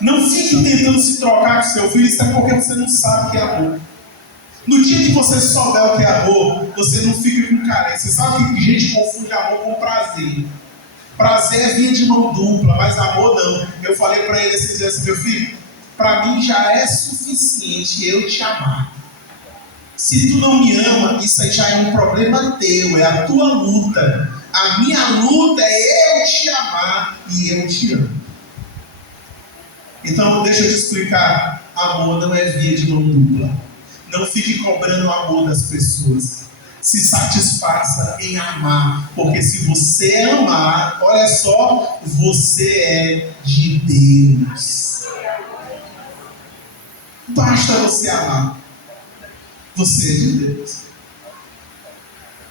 Não fique tentando se trocar com seu filho, isso é porque você não sabe o que é amor. No dia que você souber o que é amor, você não fica com carência. Você sabe que gente confunde amor com prazer. Prazer é via de mão dupla, mas amor não. Eu falei para ele esses dias assim, meu filho, para mim já é suficiente eu te amar. Se tu não me ama, isso aí já é um problema teu, é a tua luta. A minha luta é eu te amar e eu te amo. Então, deixa eu te explicar. Amor não é via de mão dupla. Não fique cobrando o amor das pessoas. Se satisfaça em amar. Porque se você amar, olha só, você é de Deus. Basta você amar. Você é de Deus.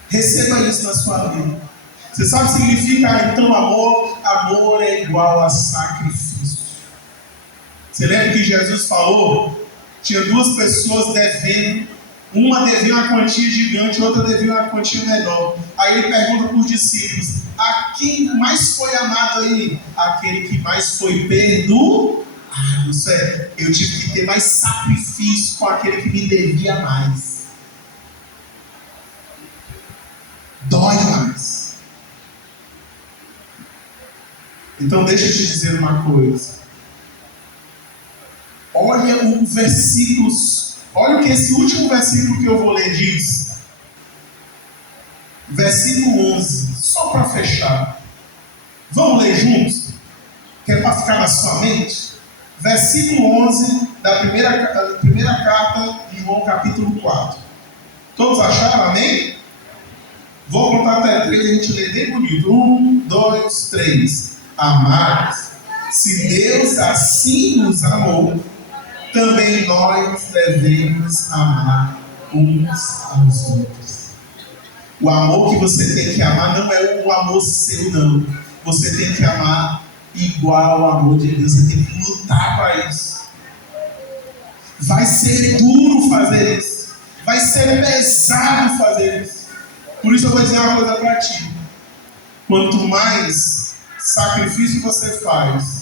Receba isso na sua vida. Você sabe o que significa então amor? Amor é igual a sacrifício. Você lembra que Jesus falou? Tinha duas pessoas devendo. Uma devia uma quantia gigante, outra devia uma quantia menor. Aí ele pergunta para os discípulos: a quem mais foi amado aí? Aquele que mais foi perdoado. Isso é, eu tive que ter mais sacrifício com aquele que me devia mais. Dói mais. Então deixa eu te dizer uma coisa. Olha o versículo. Olha o que esse último versículo que eu vou ler diz. Versículo 11. Só para fechar. Vamos ler juntos? Que é para ficar na sua mente. Versículo 11 da primeira carta de João, capítulo 4. Todos acharam? Amém? Vou contar até 3 e a gente lê bem bonito. 1, 2, 3. Amados, se Deus assim nos amou, também nós devemos amar uns aos outros. O amor que você tem que amar não é o amor seu, não. Você tem que amar igual ao amor de Deus. Você tem que lutar para isso. Vai ser duro fazer isso. Vai ser pesado fazer isso. Por isso eu vou dizer uma coisa para ti. Quanto mais sacrifício você faz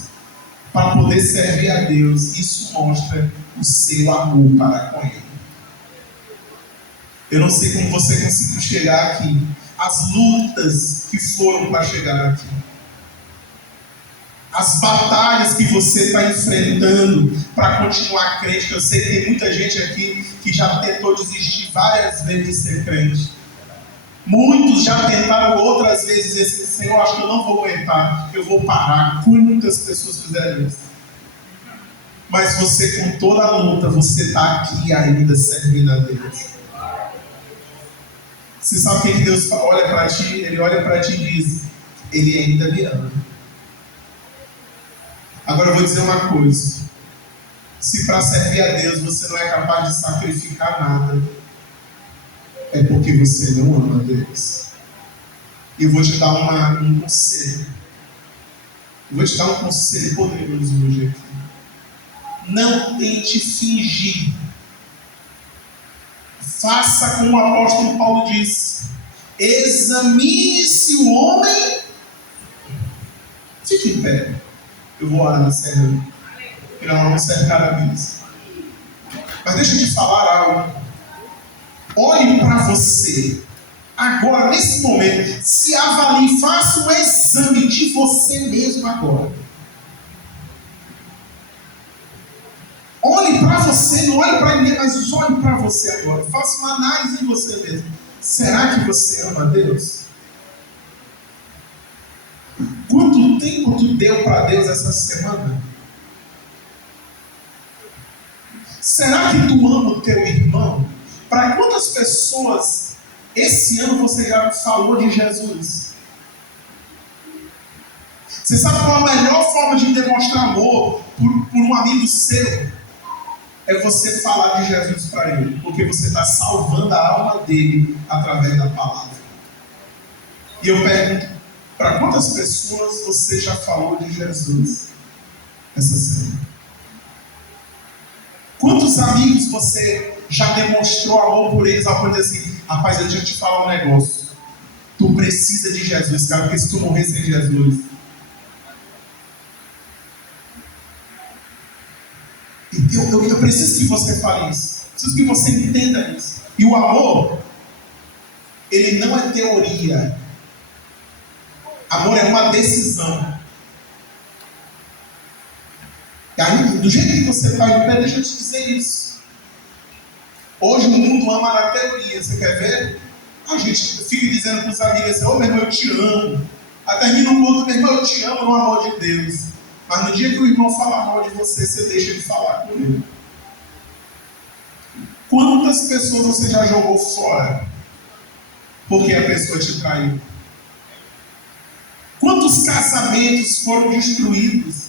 para poder servir a Deus, isso mostra o seu amor para com Ele. Eu não sei como você conseguiu chegar aqui. As lutas que foram para chegar aqui. As batalhas que você está enfrentando para continuar crente. Eu sei que tem muita gente aqui que já tentou desistir várias vezes de ser crente. Muitos já tentaram outras vezes esse Senhor, acho que eu não vou aguentar, eu vou parar. Muitas pessoas fizeram isso. Mas você, com toda a luta, você está aqui ainda servindo a Deus. Você sabe o que Deus olha para ti? Ele olha para ti e diz: Ele ainda me ama. Agora eu vou dizer uma coisa: se para servir a Deus você não é capaz de sacrificar nada, é porque você não ama Deus. E eu vou te dar um conselho. Eu vou te dar um conselho poderoso hoje aqui. Não tente fingir. Faça como o apóstolo Paulo diz: examine-se o homem. Fique em pé. Eu vou orar nessa reunião. E nós vamos cercar a Bíblia. Mas deixa eu te falar algo. Olhe para você. Agora, nesse momento, se avalie, faça um exame de você mesmo agora. Olhe para você, não olhe para ninguém, mas olhe para você agora. Faça uma análise de você mesmo. Será que você ama Deus? Quanto tempo tu deu para Deus essa semana? Será que tu ama o teu irmão? Para quantas pessoas esse ano você já falou de Jesus? Você sabe qual a melhor forma de demonstrar amor por um amigo seu? É você falar de Jesus para ele, porque você está salvando a alma dele através da palavra. E eu pergunto, para quantas pessoas você já falou de Jesus essa semana? Quantos amigos você já demonstrou amor por eles ao ponto de dizer assim: rapaz, deixa eu te falar um negócio, tu precisa de Jesus, cara, porque se tu morrer sem Jesus, eu preciso que você fale isso, preciso que você entenda isso. E o amor, ele não é teoria. Amor é uma decisão. E aí, do jeito que você está em pé, deixa eu te dizer isso. Hoje o mundo ama na teoria, você quer ver? A gente fica dizendo para os amigos assim: ô meu irmão, eu te amo. Aí termina um ponto: meu irmão, eu te amo no amor de Deus. Mas no dia que o irmão falar mal de você, você deixa de falar com ele. Quantas pessoas você já jogou fora porque a pessoa te traiu? Quantos casamentos foram destruídos?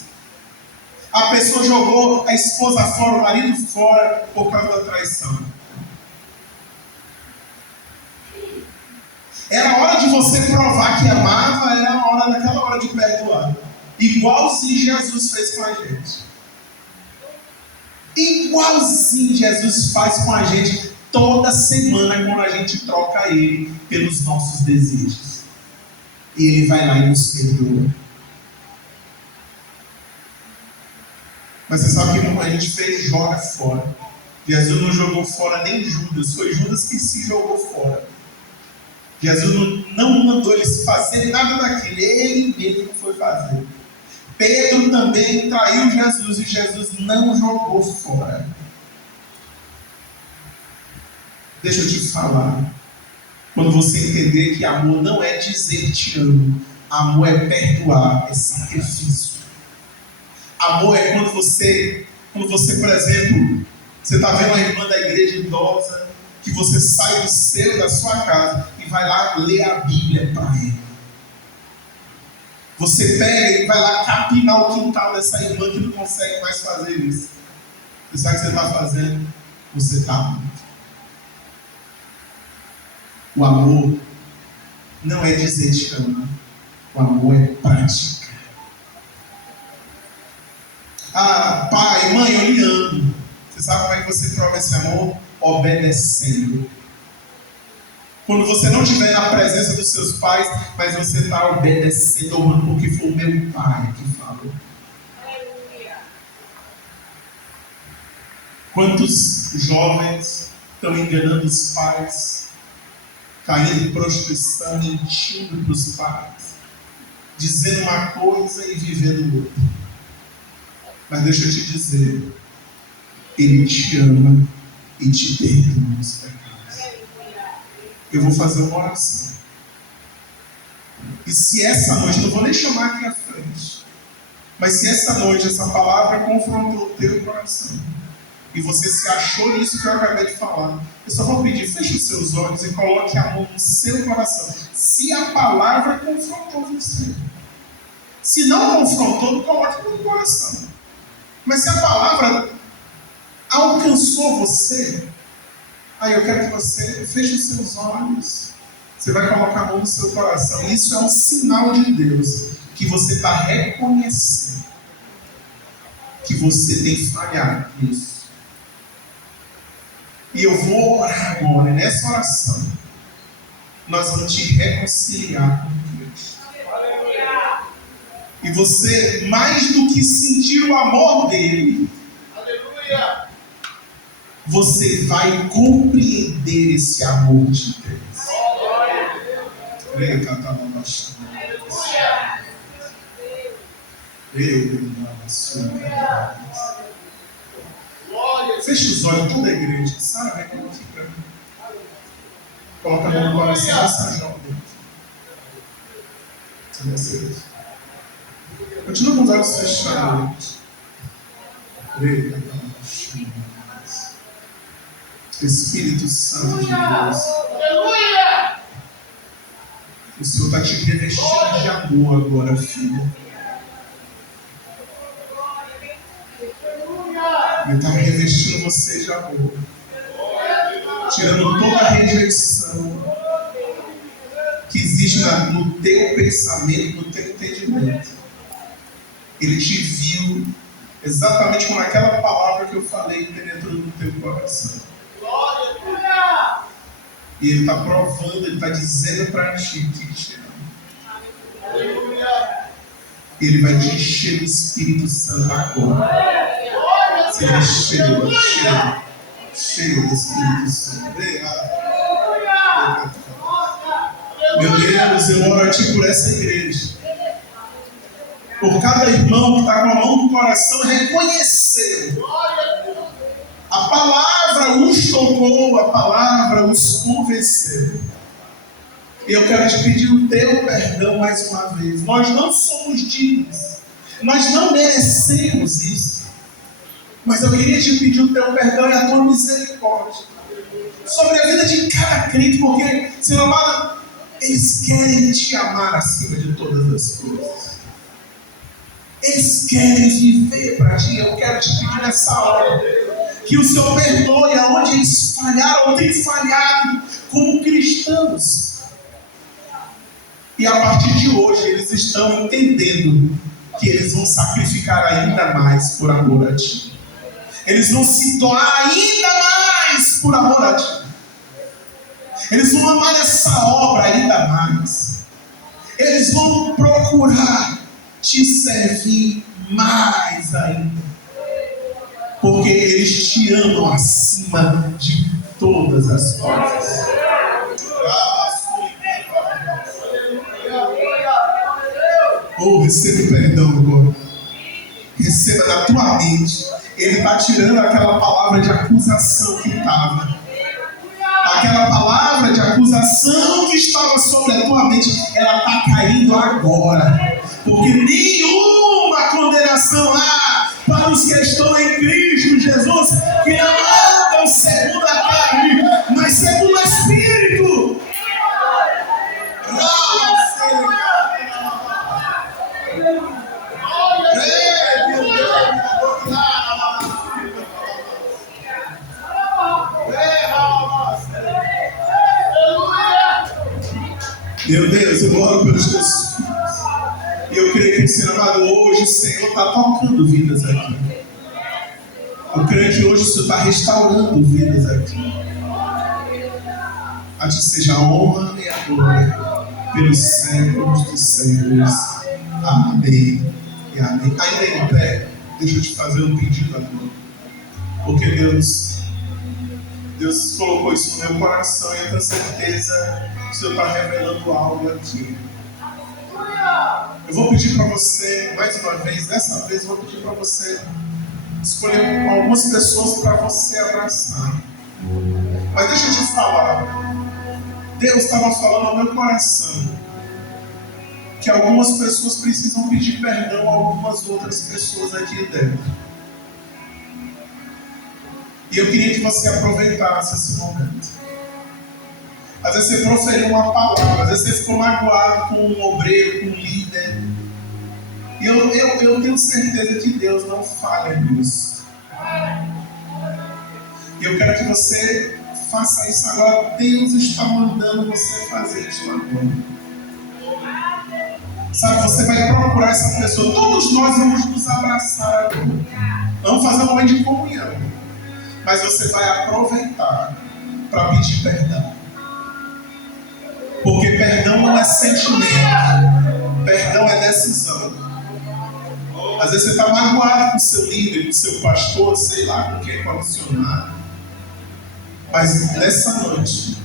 A pessoa jogou a esposa fora, o marido fora, por causa da traição. Era a hora de você provar que amava, era a hora daquela hora de perdoar. Igualzinho Jesus fez com a gente. Igualzinho Jesus faz com a gente toda semana quando a gente troca Ele pelos nossos desejos. E Ele vai lá e nos perdoa. Mas você sabe que como a gente fez, joga fora. Jesus não jogou fora nem Judas, foi Judas que se jogou fora. Jesus não mandou eles fazerem nada daquilo, ele mesmo foi fazer. Pedro também traiu Jesus e Jesus não jogou fora. Deixa eu te falar. Quando você entender que amor não é dizer te amo, amor é perdoar, é sacrifício. Amor é quando você, por exemplo, você está vendo a irmã da igreja idosa, que você sai da sua casa e vai lá ler a Bíblia para ela. Você pega e vai lá capinar o quintal dessa irmã que não consegue mais fazer isso. Você sabe o que você está fazendo? Você está amando. O amor não é dizer te amo. O amor é prática. Ah, pai, mãe, eu lhe amo. Você sabe como é que você prova esse amor? Obedecendo. Quando você não estiver na presença dos seus pais, mas você está obedecendo, amando, porque foi o meu pai que falou. Quantos jovens estão enganando os pais, caindo em prostituição, mentindo para os pais, dizendo uma coisa e vivendo outra. Mas deixa eu te dizer, Ele te ama e te perdoa os pecados. Eu vou fazer uma oração. E se essa noite, não vou nem chamar aqui à frente, mas se essa noite essa palavra confrontou o teu coração, e você se achou nisso que eu acabei de falar, eu só vou pedir, feche os seus olhos e coloque a mão no seu coração. Se a palavra confrontou você. Se não confrontou, não coloque no coração. Mas se a palavra alcançou você, aí eu quero que você feche os seus olhos. Você vai colocar a mão no seu coração. Isso é um sinal de Deus que você está reconhecendo que você tem falhado nisso. E eu vou orar agora, nessa oração, nós vamos te reconciliar com Deus. E você, mais do que sentir o amor dele, você vai compreender esse amor de Deus. Feche os olhos, toda a igreja, sabe? Coloca a mão no coração dessa jovem. Continua com os olhos fechados. Espírito Santo de Deus, o Senhor está te revestindo de amor agora, filho. Ele está revestindo você de amor, tirando toda a rejeição que existe no teu pensamento, no teu entendimento. Ele te viu exatamente como aquela palavra que eu falei penetrou no teu coração. E ele está provando, ele está dizendo para ti que te ama. Ele vai te encher do Espírito Santo agora. Você vai cheio do Espírito Santo. Meu Deus, eu oro a ti por essa igreja. Por cada irmão que está com a mão no coração, reconhecer. A palavra os tocou, a palavra os convenceu. E eu quero te pedir o teu perdão mais uma vez. Nós não somos dignos. Nós não merecemos isso. Mas eu queria te pedir o teu perdão e a tua misericórdia sobre a vida de cada crente, porque, Senhor amado, eles querem te amar acima de todas as coisas. Eles querem viver para ti. Eu quero te pedir nessa hora que o Senhor perdoe aonde eles falharam ou têm falhado como cristãos. E a partir de hoje eles estão entendendo que eles vão sacrificar ainda mais por amor a ti. Eles vão se doar ainda mais por amor a ti. Eles vão amar essa obra ainda mais. Eles vão procurar te servir mais ainda. Porque eles te amam acima de todas as coisas. Oh, receba o perdão agora. Receba da tua mente. Ele está tirando aquela palavra de acusação que estava. Aquela palavra de acusação que estava sobre a tua mente, ela está caindo agora. Porque nenhuma condenação há para os que estão em Cristo Jesus, que não andam segundo a carne, mas segundo o Espírito. Meu Deus, eu oro pelos teus filhos. E eu creio que, Senhor amado, hoje o Senhor está tocando vidas aqui. Eu creio que hoje o Senhor está restaurando vidas aqui. A ti seja a honra e a glória pelos séculos dos séculos. Amém e amém. Ainda em pé, deixa eu te fazer um pedido agora. Porque Deus colocou isso no meu coração e eu tenho certeza que o Senhor está revelando algo aqui. Eu vou pedir para você, mais uma vez, dessa vez eu vou pedir para você escolher algumas pessoas para você abraçar. Mas deixa eu te falar, Deus estava falando ao meu coração que algumas pessoas precisam pedir perdão a algumas outras pessoas aqui dentro. E eu queria que você aproveitasse esse momento. Às vezes você proferiu uma palavra, às vezes você ficou magoado com um obreiro, com um líder. E eu tenho certeza que Deus não falha nisso. E eu quero que você faça isso agora. Deus está mandando você fazer isso agora. Sabe, você vai procurar essa pessoa. Todos nós vamos nos abraçar agora. Vamos fazer um momento de comunhão. Mas você vai aproveitar para pedir perdão. Porque perdão não é sentimento. Perdão é decisão. Às vezes você está magoado com o seu líder, com o seu pastor, sei lá com quem, com o missionário. Mas nessa noite,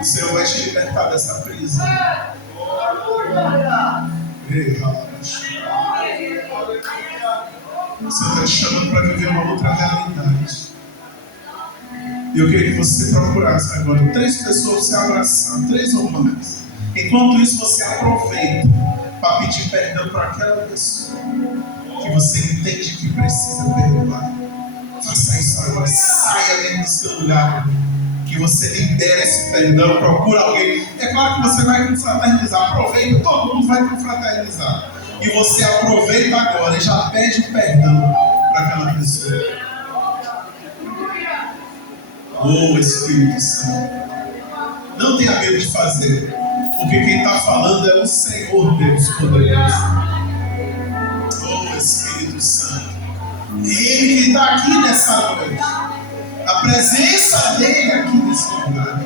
o Senhor vai te libertar dessa prisão. O Senhor está te chamando para viver uma outra realidade. E eu queria que você procurasse agora 3 pessoas para você abraçar, 3 ou mais. Enquanto isso, você aproveita para pedir perdão para aquela pessoa que você entende que precisa perdoar. Faça isso agora, saia mesmo do seu lugar, que você libera esse perdão, procura alguém. É claro que você vai confraternizar, aproveita, todo mundo vai confraternizar. E você aproveita agora e já pede perdão para aquela pessoa. Oh, Espírito Santo, não tenha medo de fazer, porque quem está falando é o Senhor Deus poderoso. Oh, Espírito Santo, Ele que está aqui nessa noite, a presença dele aqui nesse lugar.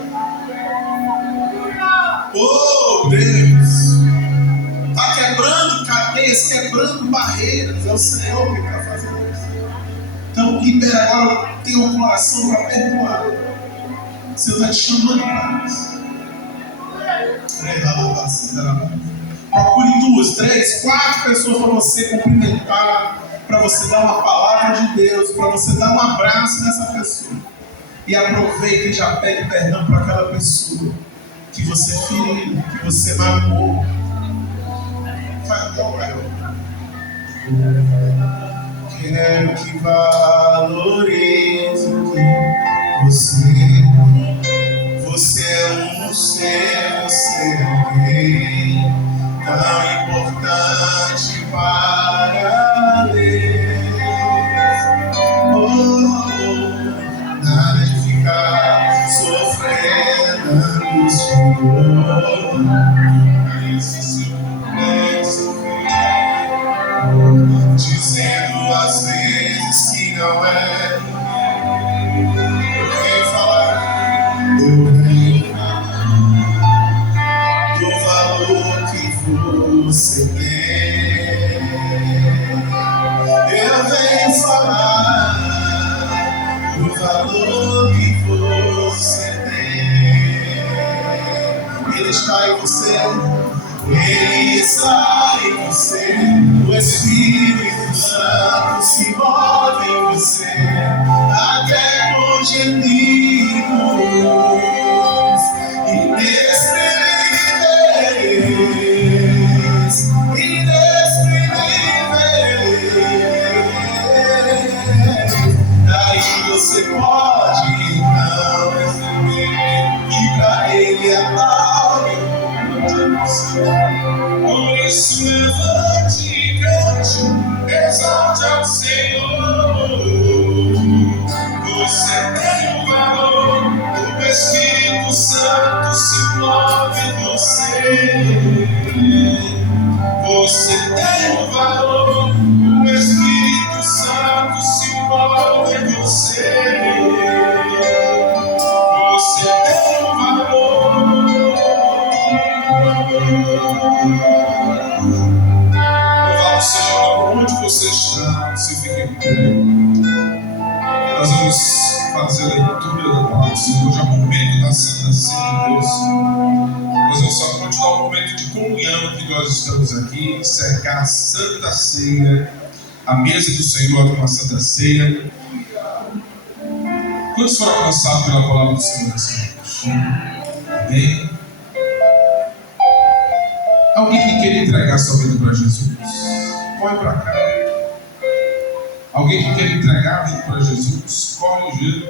Oh, Deus, está quebrando cadeias, quebrando barreiras, é o Senhor que está fazendo isso. Então, libera agora, tenha um coração para perdoar. O Senhor está te chamando para isso. Procure 2, 3, 4 pessoas para você cumprimentar, para você dar uma palavra de Deus, para você dar um abraço nessa pessoa. E aproveita e já pede perdão para aquela pessoa que você feriu, que você magoou. Vai, quero que valorize o que você é um ser, você é alguém tão importante para Deus. Nada de ficar sofrendo angustiado. Isso se pudesse sofrer, dizendo às vezes que não é. Eu venho falar do valor que você tem. Eu venho falar do valor que você tem. Ele está em você. Ele está em você. O Espírito Santo se move em você, até com gemidos inexprimíveis, inexprimíveis. Daí você pode então receber, e para Ele é algo. Por isso levante e cante, exalte ao Senhor. Você tem um valor, o Espírito Santo se move em você. Você tem um valor, o Espírito Santo se move em você. Você tem um valor. Louvado seja o nome. Onde você está, você fica em pé. Nós vamos fazer a leitura da palavra do Senhor, já no momento da Santa Ceia de Deus. Nós vamos só continuar o momento de comunhão que nós estamos aqui, cercar a Santa Ceia, a mesa do Senhor com a Santa Ceia. Quantos foram alcançados pela palavra do Senhor nessa noite? Amém? Alguém que quer entregar sua vida para Jesus? Corre para cá. Alguém que quer entregar a vida para Jesus, corre ligeiro.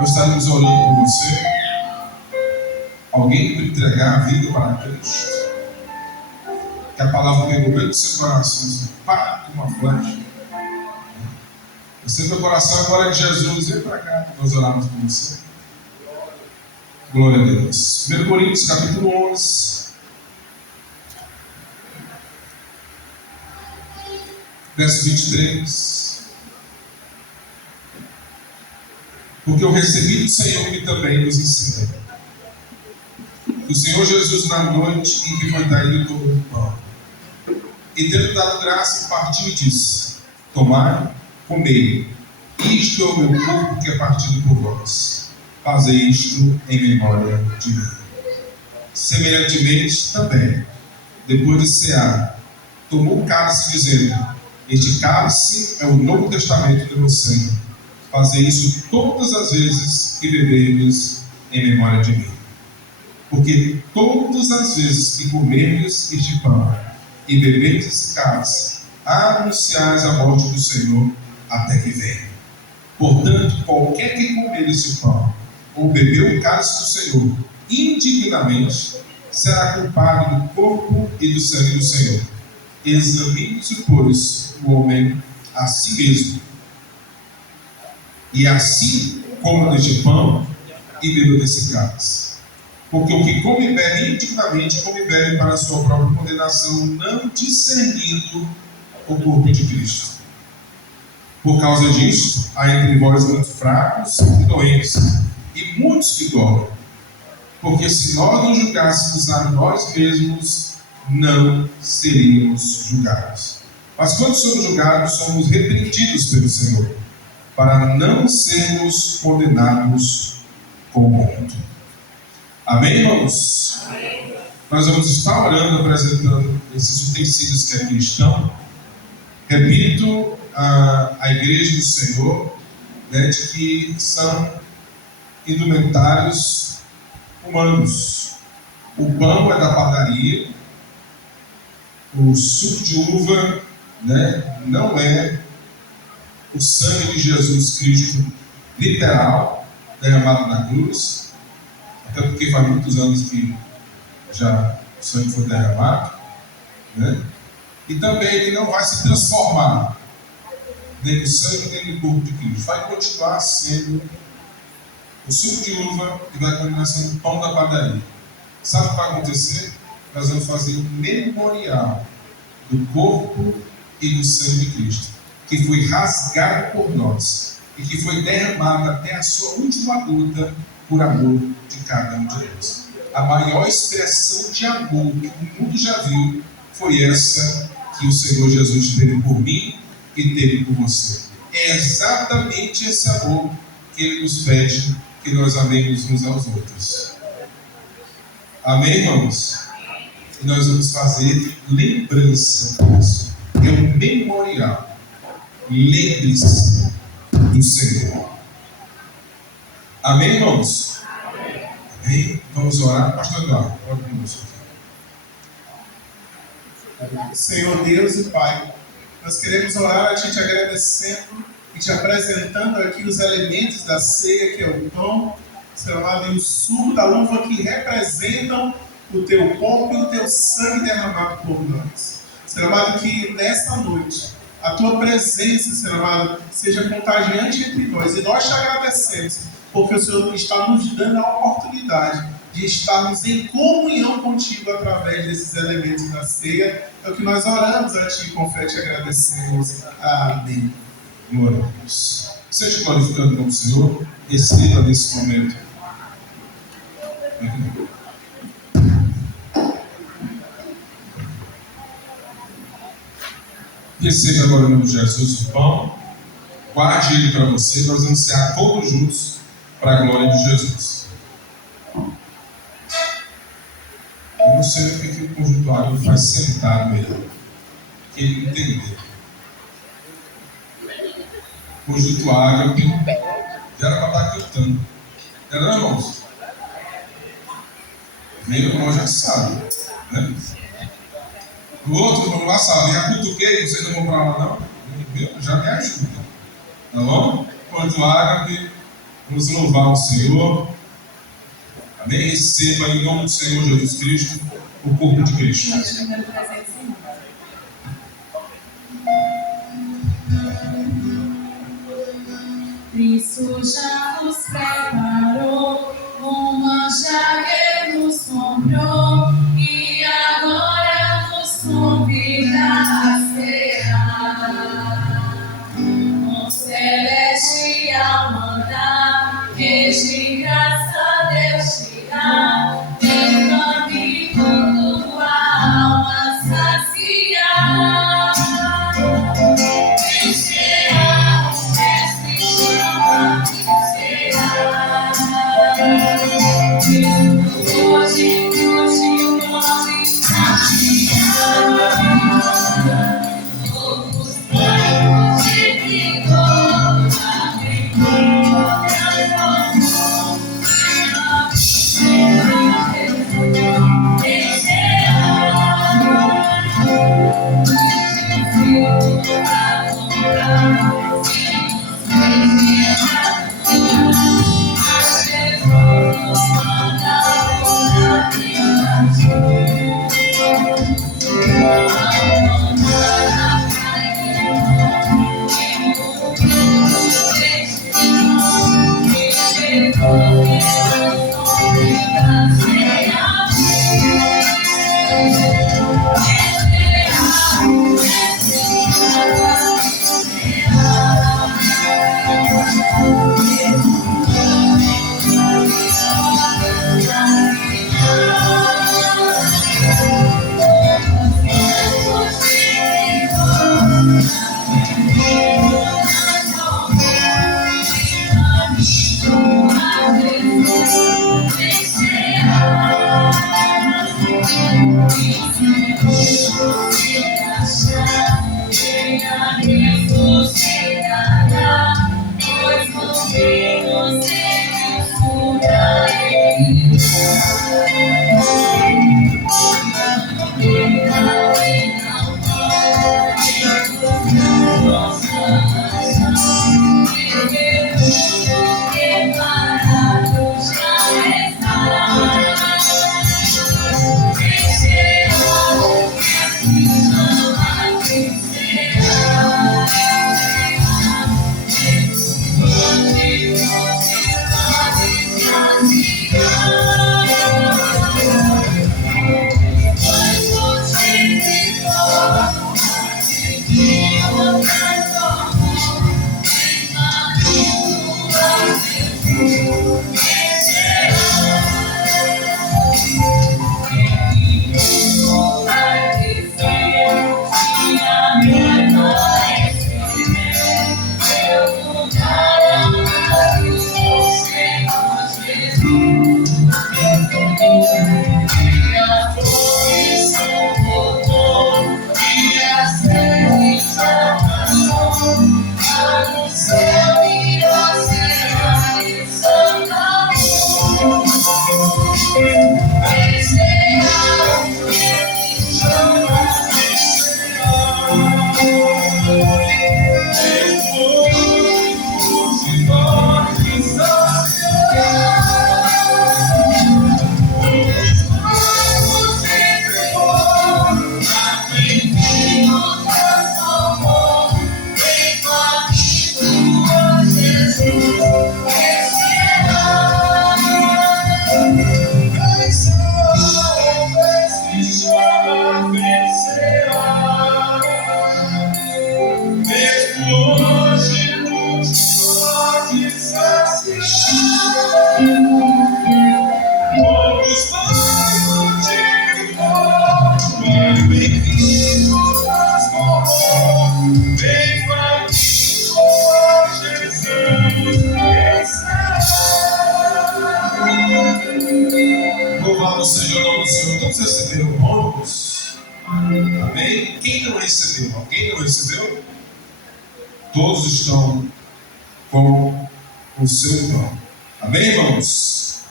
Nós estaremos orando por você. Alguém que quer entregar a vida para Cristo. Que a palavra pegou bem do seu coração, assim, pá, uma flecha. Você, meu coração, agora é de Jesus. Vem para cá, nós oramos por você. Glória a Deus. 1 Coríntios, capítulo 11. Verso 23. Porque eu recebi do Senhor que também nos ensina. O Senhor Jesus, na noite em que foi traído, tomou o pão. E tendo dado graça, partiu e disse: tomai, comei. Isto é o meu corpo que é partido por vós. Fazei isto em memória de mim. Semelhantemente também, depois de cear, tomou o cálice, dizendo: este cálice é o Novo Testamento do meu sangue. Fazei isso todas as vezes que beberdes em memória de mim. Porque todas as vezes que comerdes este pão e beberdes esse cálice, anunciais a morte do Senhor até que venha. Portanto, qualquer que comer esse pão ou beber o cálice do Senhor indignamente, será culpado do corpo e do sangue do Senhor. Examine-se, pois, o homem a si mesmo. E assim coma deste pão e beba desse cálice. Porque o que come e bebe indignamente, come e bebe para a sua própria condenação, não discernindo o corpo de Cristo. Por causa disso, há entre vós muitos fracos e doentes, e muitos que dormem. Porque se nós nos julgássemos a nós mesmos, não seríamos julgados. Mas quando somos julgados, somos repreendidos pelo Senhor, para não sermos condenados com o mundo. Amém, irmãos? Amém. Nós vamos estar orando, apresentando esses utensílios que aqui estão. Repito, a igreja do Senhor, né, de que são indumentários humanos. O pão é da padaria, o suco de uva, né, não é o sangue de Jesus Cristo literal, derramado na cruz, até porque faz muitos anos que já o sangue foi derramado, né? E também ele não vai se transformar nem no sangue nem no corpo de Cristo. Vai continuar sendo o suco de uva e vai continuar sendo o pão da padaria. Sabe o que vai acontecer? Nós vamos fazer um memorial do corpo e do sangue de Cristo, que foi rasgado por nós e que foi derramado até a sua última gota por amor de cada um de nós. A maior expressão de amor que o mundo já viu foi essa que o Senhor Jesus teve por mim e teve por você. É exatamente esse amor que Ele nos pede, que nós amemos uns aos outros. Amém, irmãos? E nós vamos fazer lembrança disso. É um memorial. Lembre-se do Senhor. Amém, irmãos? Amém? Vamos orar. Pastor Eduardo, ore conosco. Senhor Deus e Pai, nós queremos orar a Ti te agradecendo e te apresentando aqui os elementos da ceia, que é o pão, Senhor amado, e o suco da uva, que representam o Teu corpo e o Teu sangue derramado por nós. Senhor amado, que nesta noite a Tua presença, Senhor amado, seja contagiante entre nós, e nós te agradecemos, porque o Senhor está nos dando a oportunidade de estarmos em comunhão contigo através desses elementos da ceia. É o que nós oramos a Ti com fé, te agradecemos. Amém. Glória a Deus. Seja glorificando como Senhor, receba nesse momento. Receba agora no nome de Jesus o pão, guarde ele para você. Nós vamos cear todos juntos para a glória de Jesus. Eu não sei o que o conjuntuário faz sentado aí, que ele entender. Conjuntuário já era para estar cantando. Era, não, irmãos? Meu irmão já sabe, né? O outro, vamos lá, sabe? Já cutuquei, vocês não vão para lá, não? viu? Já me ajuda. Tá bom? Enquanto ágape, vamos louvar o Senhor. Amém? Receba em nome do Senhor Jesus Cristo o corpo de Cristo. Cristo já nos preparou, um manjar nos comprou e agora nos convida a cear. Um celestial mandar, que de graça Deus te dá, derrame tua alma saciar. Quem será? Mestre chama, quem será? Hoje o nome saciar. Os brancos de vigor, a Louvado seja o nome do Senhor. Todos receberam bônus? Amém? Quem não recebeu? Alguém não recebeu? Todos estão com o seu pão. Amém, irmãos?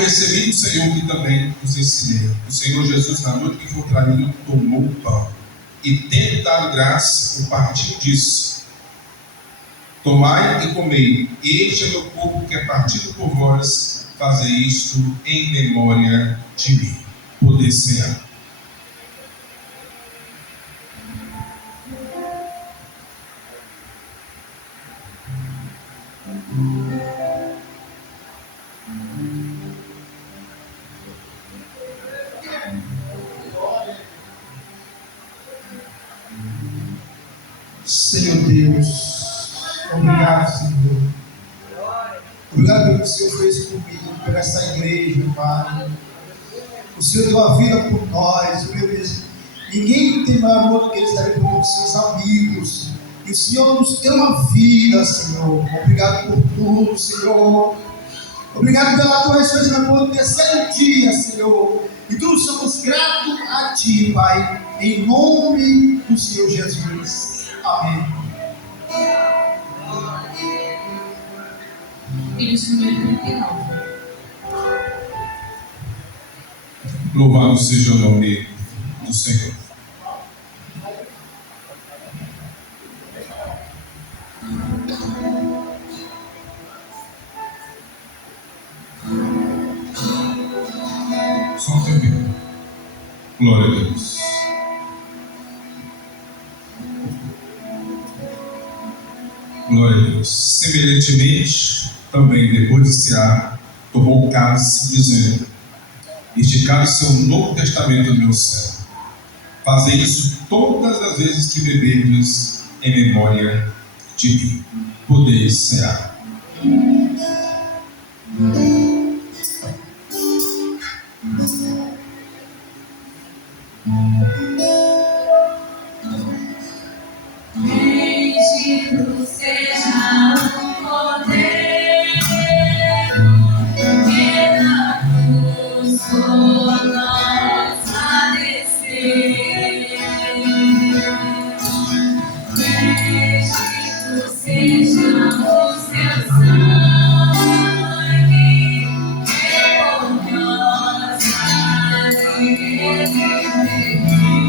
recebi do Senhor que também vos ensinei. O Senhor Jesus, na noite que foi traído, tomou o pão e, tendo dado graça, o partiu disse: tomai e comei, este é meu corpo que é partido por vós, fazei isto em memória de mim. Poder cear. Senhor Deus, obrigado, Senhor. Obrigado pelo que o Senhor fez comigo, por essa igreja, Pai. O Senhor deu a vida por nós, meu Deus. Ninguém tem maior amor do que ele estar com os seus amigos. E o Senhor nos deu uma vida, Senhor. Obrigado por tudo, Senhor. Obrigado pela tua ressurreição no terceiro dia, Senhor. E todos somos gratos a Ti, Pai. Em nome do Senhor Jesus. Amém. Filhos número 39. Louvado seja o nome do Senhor. Só um tempinho. Glória a Deus. Glória a Deus. Semelhantemente, também depois de cear, tomou o cálice, dizendo: este cálice é um novo testamento do meu céu. Fazei isso todas as vezes que beberdes em memória de mim. Podeis cear. Bendito seja o Cordeiro que na cruz por nós padeceu. Bendito seja o seu sangue que por nós redimiu.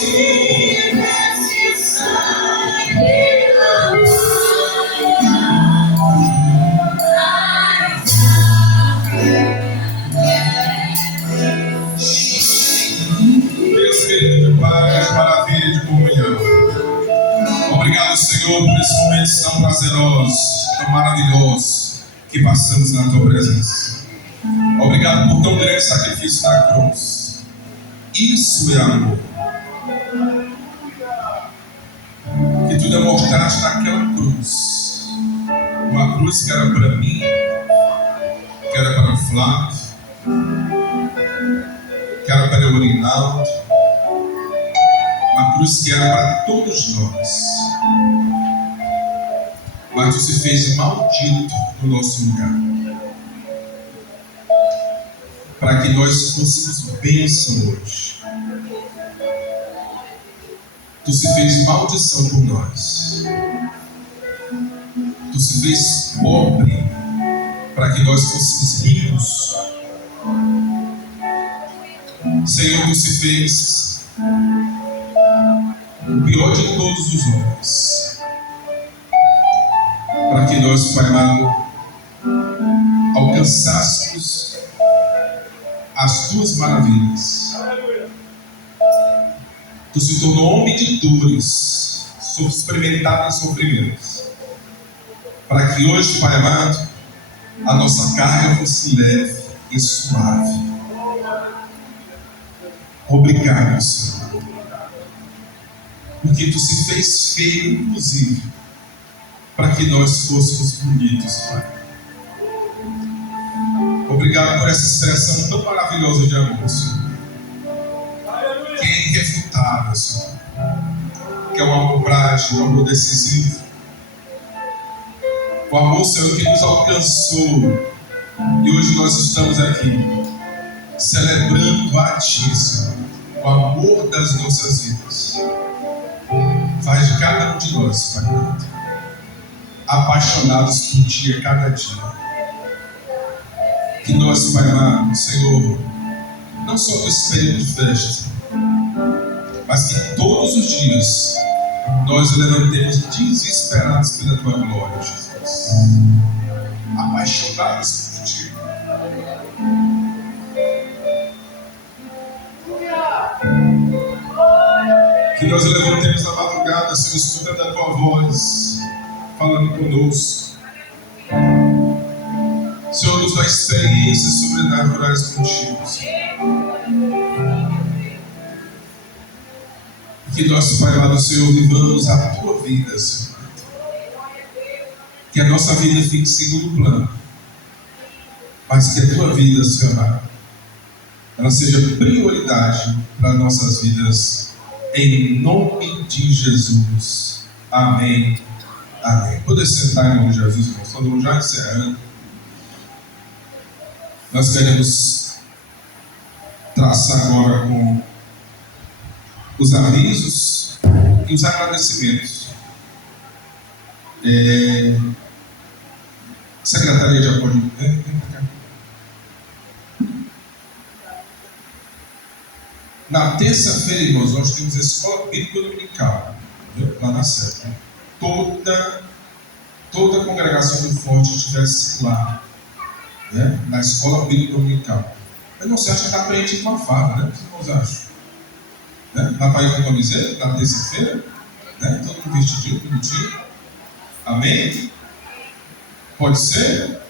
tivesse sangue na Deus querido de paz, maravilha de comunhão. Obrigado, Senhor, por esses momentos tão prazerosos, tão maravilhosos que passamos na Tua presença. Obrigado por tão grande sacrifício na cruz. Isso é amor. Que Tu demonstraste naquela cruz. Uma cruz que era para mim, que era para o Flávio, que era para o Rinaldo. Uma cruz que era para todos nós. Mas Tu se fez maldito no nosso lugar, para que nós fôssemos bênção hoje. Tu se fez maldição por nós. Tu se fez pobre para que nós fôssemos ricos. Senhor, Tu se fez o pior de todos os homens, para que nós, Pai amado, alcançássemos as Tuas maravilhas. Tu se tornou homem de dores, experimentado em sofrimentos, para que hoje, Pai amado, a nossa carga fosse leve e suave. Obrigado, Senhor, porque Tu se fez feio, inclusive, para que nós fôssemos bonitos, Pai. Obrigado por essa expressão tão maravilhosa de amor, Senhor, que é irrefutável, Senhor, que é um amor prático, um amor decisivo. O amor, Senhor, que nos alcançou, e hoje nós estamos aqui celebrando a Ti, Senhor, o amor das nossas vidas. Faz de cada um de nós, Pai amado, apaixonados por Ti a cada dia. Que nós, Pai amado, Senhor, não só nesse período de festa, mas que todos os dias nós levantemos desesperados pela Tua glória, Jesus. Apaixonados por Ti. Que nós levantemos na madrugada, Senhor, escutando a Tua voz, falando conosco. Senhor, nos dá experiências sobrenaturais contigo, Senhor. E que nós, Pai amado, Senhor, vivamos a Tua vida, Senhor. Que a nossa vida fique em segundo plano, mas que a Tua vida, Senhor amado, ela seja prioridade para nossas vidas, em nome de Jesus. Amém. Amém. Poder sentar em nome de Jesus, irmãos. Estamos já encerrando. Nós queremos traçar agora com os avisos e os agradecimentos. Secretaria de Apoio. Na terça-feira, irmãos, nós temos a Escola Bíblica Dominical, lá na Sé. Toda a congregação do Forte estivesse lá, né? Na Escola Bíblica Dominical. Eu não sei, acho que dá para a gente ir com a farda, né? O que vocês acham? Né? Dá para ir com a camiseta na terça-feira? Né? Todo mundo vestidinho, bonitinho. Amém? Pode ser?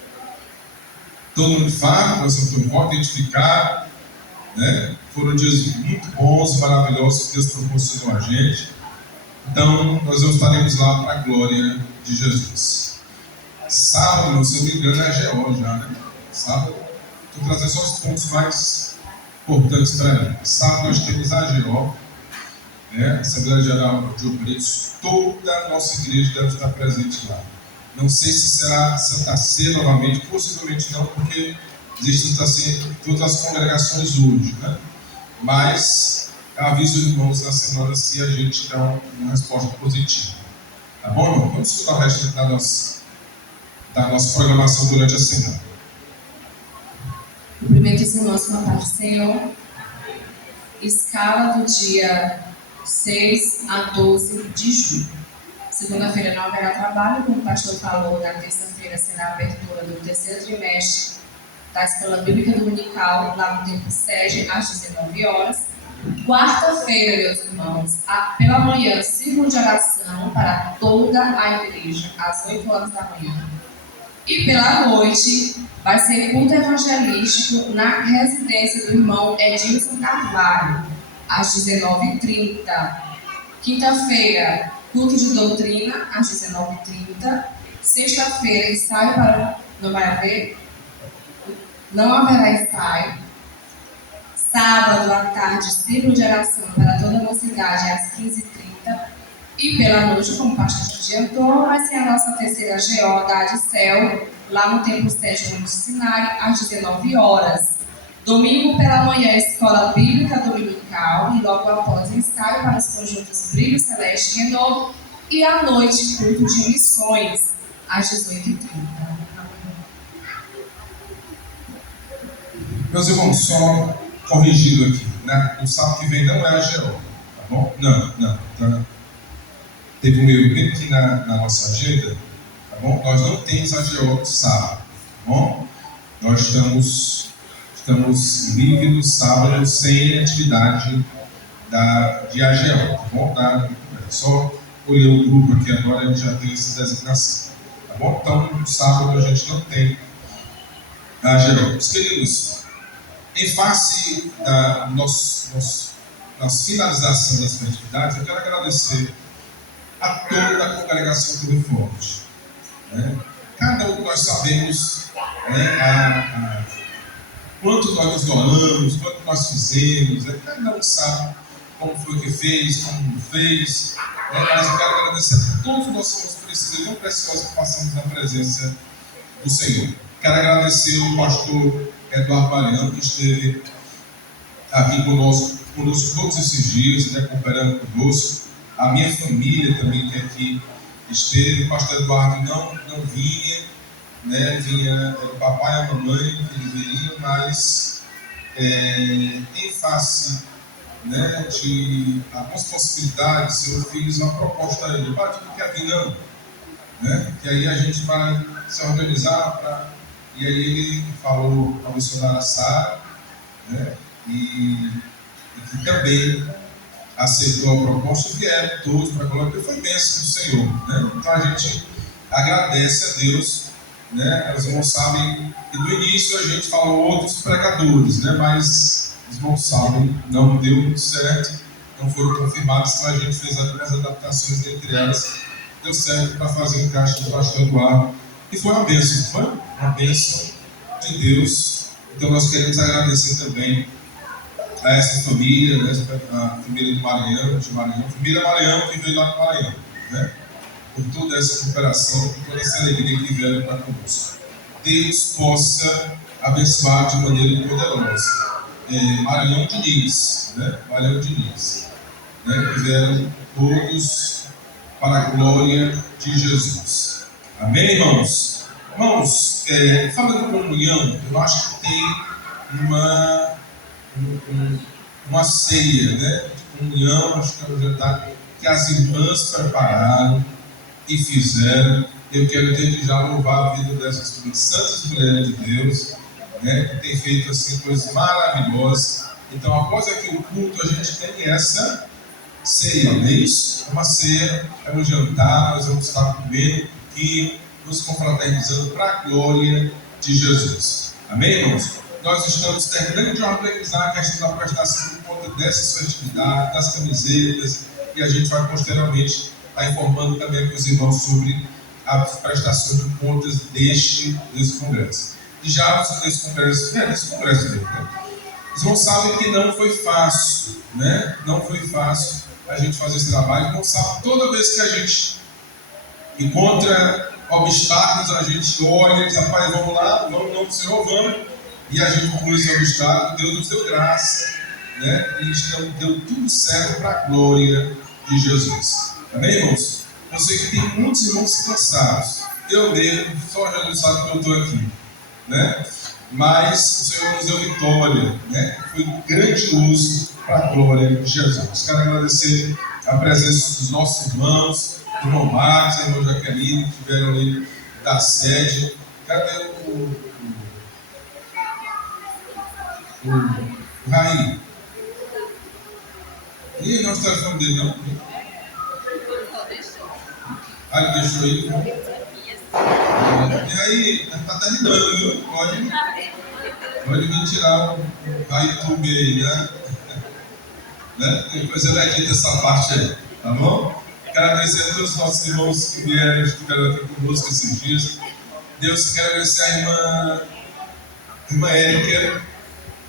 Todo mundo fala, nós somos todos identificados, né? Foram dias muito bons, maravilhosos que Deus proporcionou a gente. Então, nós estaremos lá para a glória de Jesus. Sábado, se eu não me engano, é GO já, né? Sábado, estou trazendo só os pontos mais importantes para mim. Sábado, nós temos a GO, né? Assembleia Geral de Obreiros. Toda a nossa igreja deve estar presente lá. Não sei se será Santa Ceia novamente, possivelmente não, porque existem todas as congregações hoje, né? Mas eu aviso os irmãos na semana se a gente dá uma resposta positiva. Tá bom, irmão? Vamos escutar o resto da nossa programação durante a semana. Cumprimento os irmãos com a paz do Senhor. Escala do dia 6 a 12 de julho. Segunda-feira não haverá trabalho, como o pastor falou, na terça-feira será a abertura do terceiro trimestre da Escola Bíblica Dominical, lá no Templo Sede, às 19 horas. Quarta-feira, meus irmãos, pela manhã, círculo de oração para toda a igreja, às 8 horas da manhã. E pela noite, vai ser culto evangelístico na residência do irmão Edilson Carvalho, às 19h30. Quinta-feira, culto de doutrina, às 19h30. Sexta-feira, ensaio para... Não vai haver? Não haverá ensaio. Sábado à tarde, círculo de oração para toda a mocidade, às 15h30. E pela noite, como o pastor já adiantou, vai ser a nossa terceira GO da Adicel, lá no Templo Sede Monte Sinai, às 19 horas. Domingo pela manhã, Escola Bíblica Dominical, e logo após ensaio para os conjuntos Brilho Celeste e Renovo. E à noite, culto de missões, às 18h30. Meus irmãos, só corrigido aqui, né? No sábado que vem não é a GO, tá bom? Não. Tá? Teve um erro bem aqui na nossa agenda, tá bom? Nós não temos a GO no sábado, tá bom? Nós estamos livres no sábado sem atividade de AGO, tá bom? Só olhei o grupo aqui agora, a gente já tem essa designação, tá bom? Então, no sábado a gente não tem a AGO. Meus queridos, em face da nossa finalização das atividades, eu quero agradecer a toda a congregação do Forte. Né? Cada um de nós sabemos, né, quanto nós nos doamos, quanto nós fizemos, cada um sabe como foi que fez, como não fez. Mas eu quero agradecer a todos os nossos precisos tão preciosos que passamos na presença do Senhor. Quero agradecer ao pastor Eduardo Mariano, que esteve aqui conosco todos esses dias, né, cooperando conosco. A minha família também, que aqui esteve. O pastor Eduardo não vinha, né, vinha o papai e a mamãe, que ele veria, mas em face, né, de algumas possibilidades, eu fiz uma proposta a ele: tu não quer vir não? Né? Que aí a gente vai se organizar para... E aí ele falou para a missionária Sara, né, e que também aceitou a proposta, vieram todos para a glória, porque foi bênção do Senhor. Né? Então a gente agradece a Deus, né? Os irmãos sabem que no início a gente falou outros pregadores, né? Mas os irmãos sabem, não deu muito certo, não foram confirmados, então a gente fez algumas adaptações, entre elas deu certo para fazer o encaixe do pastor Eduardo, e foi uma bênção, foi uma bênção de Deus. Então nós queremos agradecer também a essa família, né, a família do Maranhão, família Maranhão que veio lá do Maranhão, né, por toda essa cooperação, por toda essa alegria que vieram para conosco. Deus possa abençoar de maneira poderosa. Maranhão Diniz, né, que vieram todos para a glória de Jesus. Amém, irmãos? Irmãos, falando de comunhão, eu acho que tem uma ceia, né, de comunhão, acho que é um jantar que as irmãs prepararam e fizeram. Eu quero desde já louvar a vida dessas santas mulheres de Deus, né, que tem feito assim coisas maravilhosas. Então, após aqui o culto, a gente tem essa ceia, não é isso? É uma ceia, é um jantar, nós vamos estar comendo e nos confraternizando para a glória de Jesus. Amém, irmãos? Nós estamos terminando de organizar a questão da prestação de conta dessas festividades, das camisetas, e a gente vai posteriormente estar informando também com os irmãos sobre a prestação de contas desse congresso. E já nesse congresso mesmo, né? Os irmãos sabem que não foi fácil, né? Não foi fácil a gente fazer esse trabalho. Não sabe, toda vez que a gente encontra obstáculos, a gente olha e diz: rapaz, vamos lá, vamos, Senhor, vamos. E a gente conclui esse obstáculo. Deus nos deu graça, né? E então, deu tudo certo para a glória de Jesus. Amém, irmãos? Eu sei que tem muitos irmãos cansados. Eu mesmo, só Jesus sabe que eu estou aqui, né? Mas o Senhor nos deu vitória, né? Foi grandioso para a glória de Jesus. Quero agradecer a presença dos nossos irmãos, do irmão Marcos, a irmã Jaqueline, que estiveram ali da sede. Cadê o Raí? E não está telefone dele, não? Ah, ele deixou aí, não? E aí, está terminando, viu? Pode vir tirar o YouTube aí, né? Depois ele edita essa parte aí, tá bom? Quero agradecer a todos os nossos irmãos que vieram, estiveram aqui conosco esses dias. Deus, quero agradecer a irmã Érica,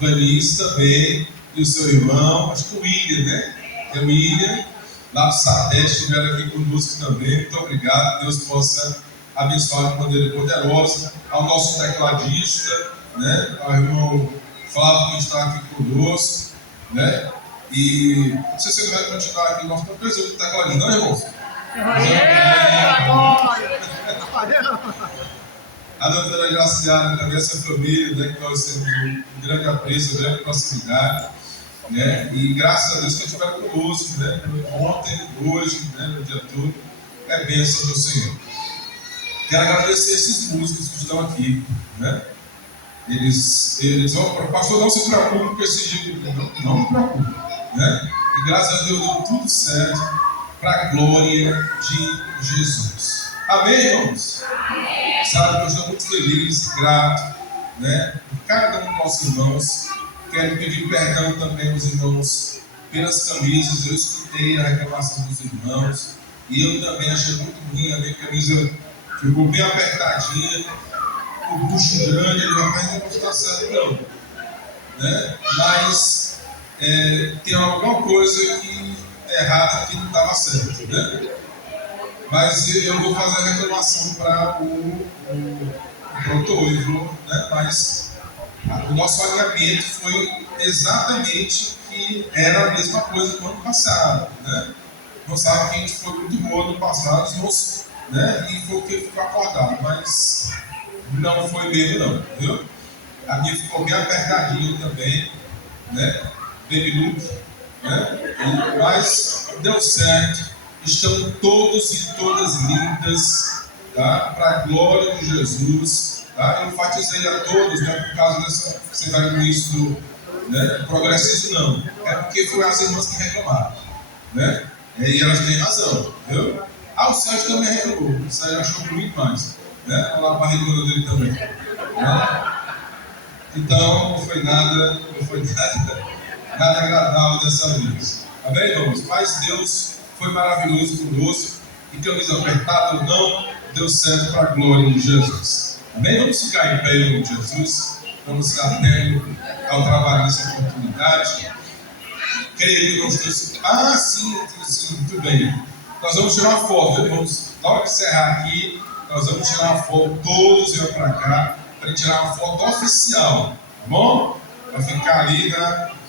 Vanice também, e o seu irmão, acho que o William, né? É o William, lá do Satélite, estiveram aqui conosco também. Muito obrigado, Deus possa abençoar de maneira poderosa. Ao nosso tecladista, né? Ao irmão Flávio, que está aqui conosco, né? E não sei se ele vai continuar aqui, nós estamos precisando do tecladista, não, irmãos? A doutora Graciana, também essa família, né, que nós temos um grande apreço, uma grande proximidade, né, e graças a Deus que estiveram conosco, né, ontem, hoje, né, no dia todo, é bênção do Senhor. Quero agradecer esses músicos que estão aqui, né, eles vão, pastor, não se preocupe com esse dia, não me preocupe, né, e graças a Deus deu tudo certo para a glória de Jesus. Amém, irmãos? Sabe que eu estou muito feliz e grato, né, por cada um dos nossos irmãos. Quero pedir perdão também aos irmãos pelas camisas. Eu escutei a reclamação dos irmãos e eu também achei muito ruim. A minha camisa ficou bem apertadinha, o bucho grande. Mas não está certo, não, né? Mas tem alguma coisa que é errada que não estava certo, né? Mas eu vou fazer a reclamação para o noivo, né? Mas o nosso alinhamento foi exatamente que era a mesma coisa do ano passado, né? Não sabe que a gente foi muito bom no passado, né? E foi o que ficou acordado, mas não foi mesmo, não, viu? A minha ficou bem apertadinha também, né? Baby look, né? Mas deu certo. Estão todos e todas lindas, tá? Para a glória de Jesus, tá? Eu enfatizei a todos, né? Por causa dessa, você vai no início do progressismo, não. É porque foram as irmãs que reclamaram, né? E elas têm razão, viu? O Sérgio também reclamou, o Sérgio achou bonito mais, né? Olha lá a barrigona dele também, né? Então, não foi nada agradável dessa vez. Amém, irmãos? Mas Deus foi maravilhoso conosco, e camisa apertada ou não, deu certo para a glória de Jesus. Amém? Vamos ficar em pé em nome de Jesus, vamos dar tempo ao trabalho nessa oportunidade. Creio que nós temos. Sim, muito bem. Nós vamos tirar uma foto, irmãos. Na hora de encerrar aqui, nós vamos tirar uma foto, todos iam para cá, para a gente tirar uma foto oficial, tá bom? Para ficar ali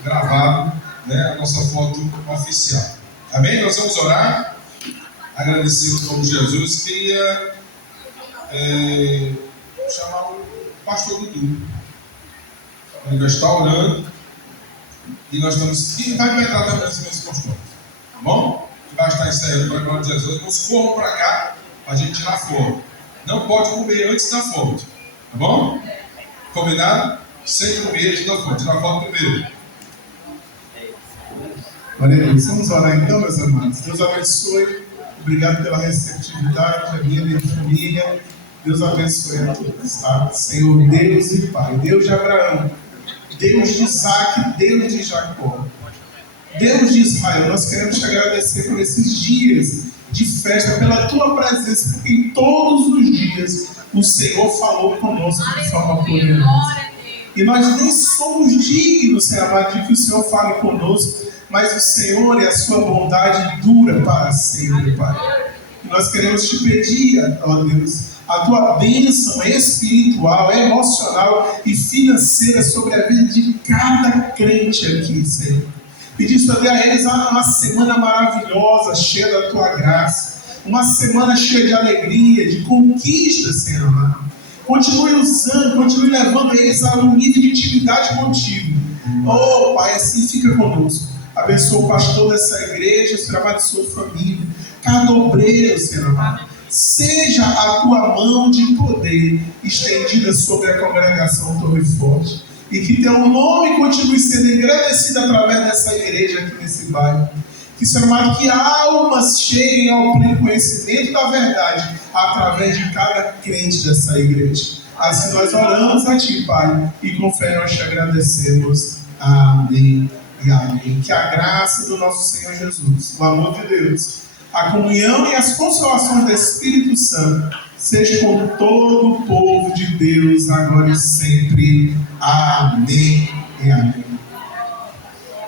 gravado, né, a nossa foto oficial. Amém? Nós vamos orar, agradecer o nome de Jesus. Queria chamar o pastor Dudu. Ele vai estar orando e nós estamos. E vai entrar também nesse mesmo pastor, tá bom? Que vai estar encerrando para a glória de Jesus. Nós corram para cá para a gente tirar foto. Não pode comer antes da foto, tá bom? Combinado? Sem comer antes da foto. Tirar foto primeiro. Glória a Deus. Vamos orar então, meus amados. Deus abençoe. Obrigado pela receptividade, a minha família. Deus abençoe a todos, tá? Senhor Deus e Pai, Deus de Abraão, Deus de Isaac, Deus de Jacó, Deus de Israel, nós queremos te agradecer por esses dias de festa, pela tua presença, porque em todos os dias o Senhor falou conosco de forma poderosa. E nós nem somos dignos, Senhor amado, de que o Senhor fale conosco, mas o Senhor e a sua bondade dura para sempre, Pai. E nós queremos te pedir, ó Deus, a tua bênção espiritual, emocional e financeira sobre a vida de cada crente aqui, Senhor. Pedir também a eles uma semana maravilhosa, cheia da tua graça, uma semana cheia de alegria, de conquista, Senhor amado. Continue usando, continue levando eles a um nível de intimidade contigo. Oh, Pai, assim fica conosco. Abençoa o pastor dessa igreja, Senhor amado, de sua família. Cada obreiro, Senhor amado. Seja a tua mão de poder estendida sobre a congregação Torre Forte. E que teu nome continue sendo engrandecido através dessa igreja aqui nesse bairro. Que, Senhor amado, que almas cheguem ao pleno conhecimento da verdade através de cada crente dessa igreja. Assim nós oramos a Ti, Pai, e com fé nós te agradecemos. Amém e amém. Que a graça do nosso Senhor Jesus, o amor de Deus, a comunhão e as consolações do Espírito Santo seja com todo o povo de Deus, agora e sempre. Amém e amém.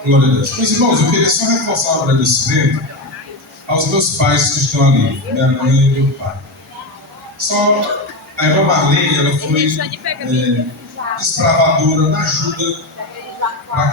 Glória a Deus. Meus irmãos, eu queria só reforçar o agradecimento aos meus pais que estão ali, minha mãe e meu pai. Só a irmã Marlene, ela foi desbravadora na ajuda para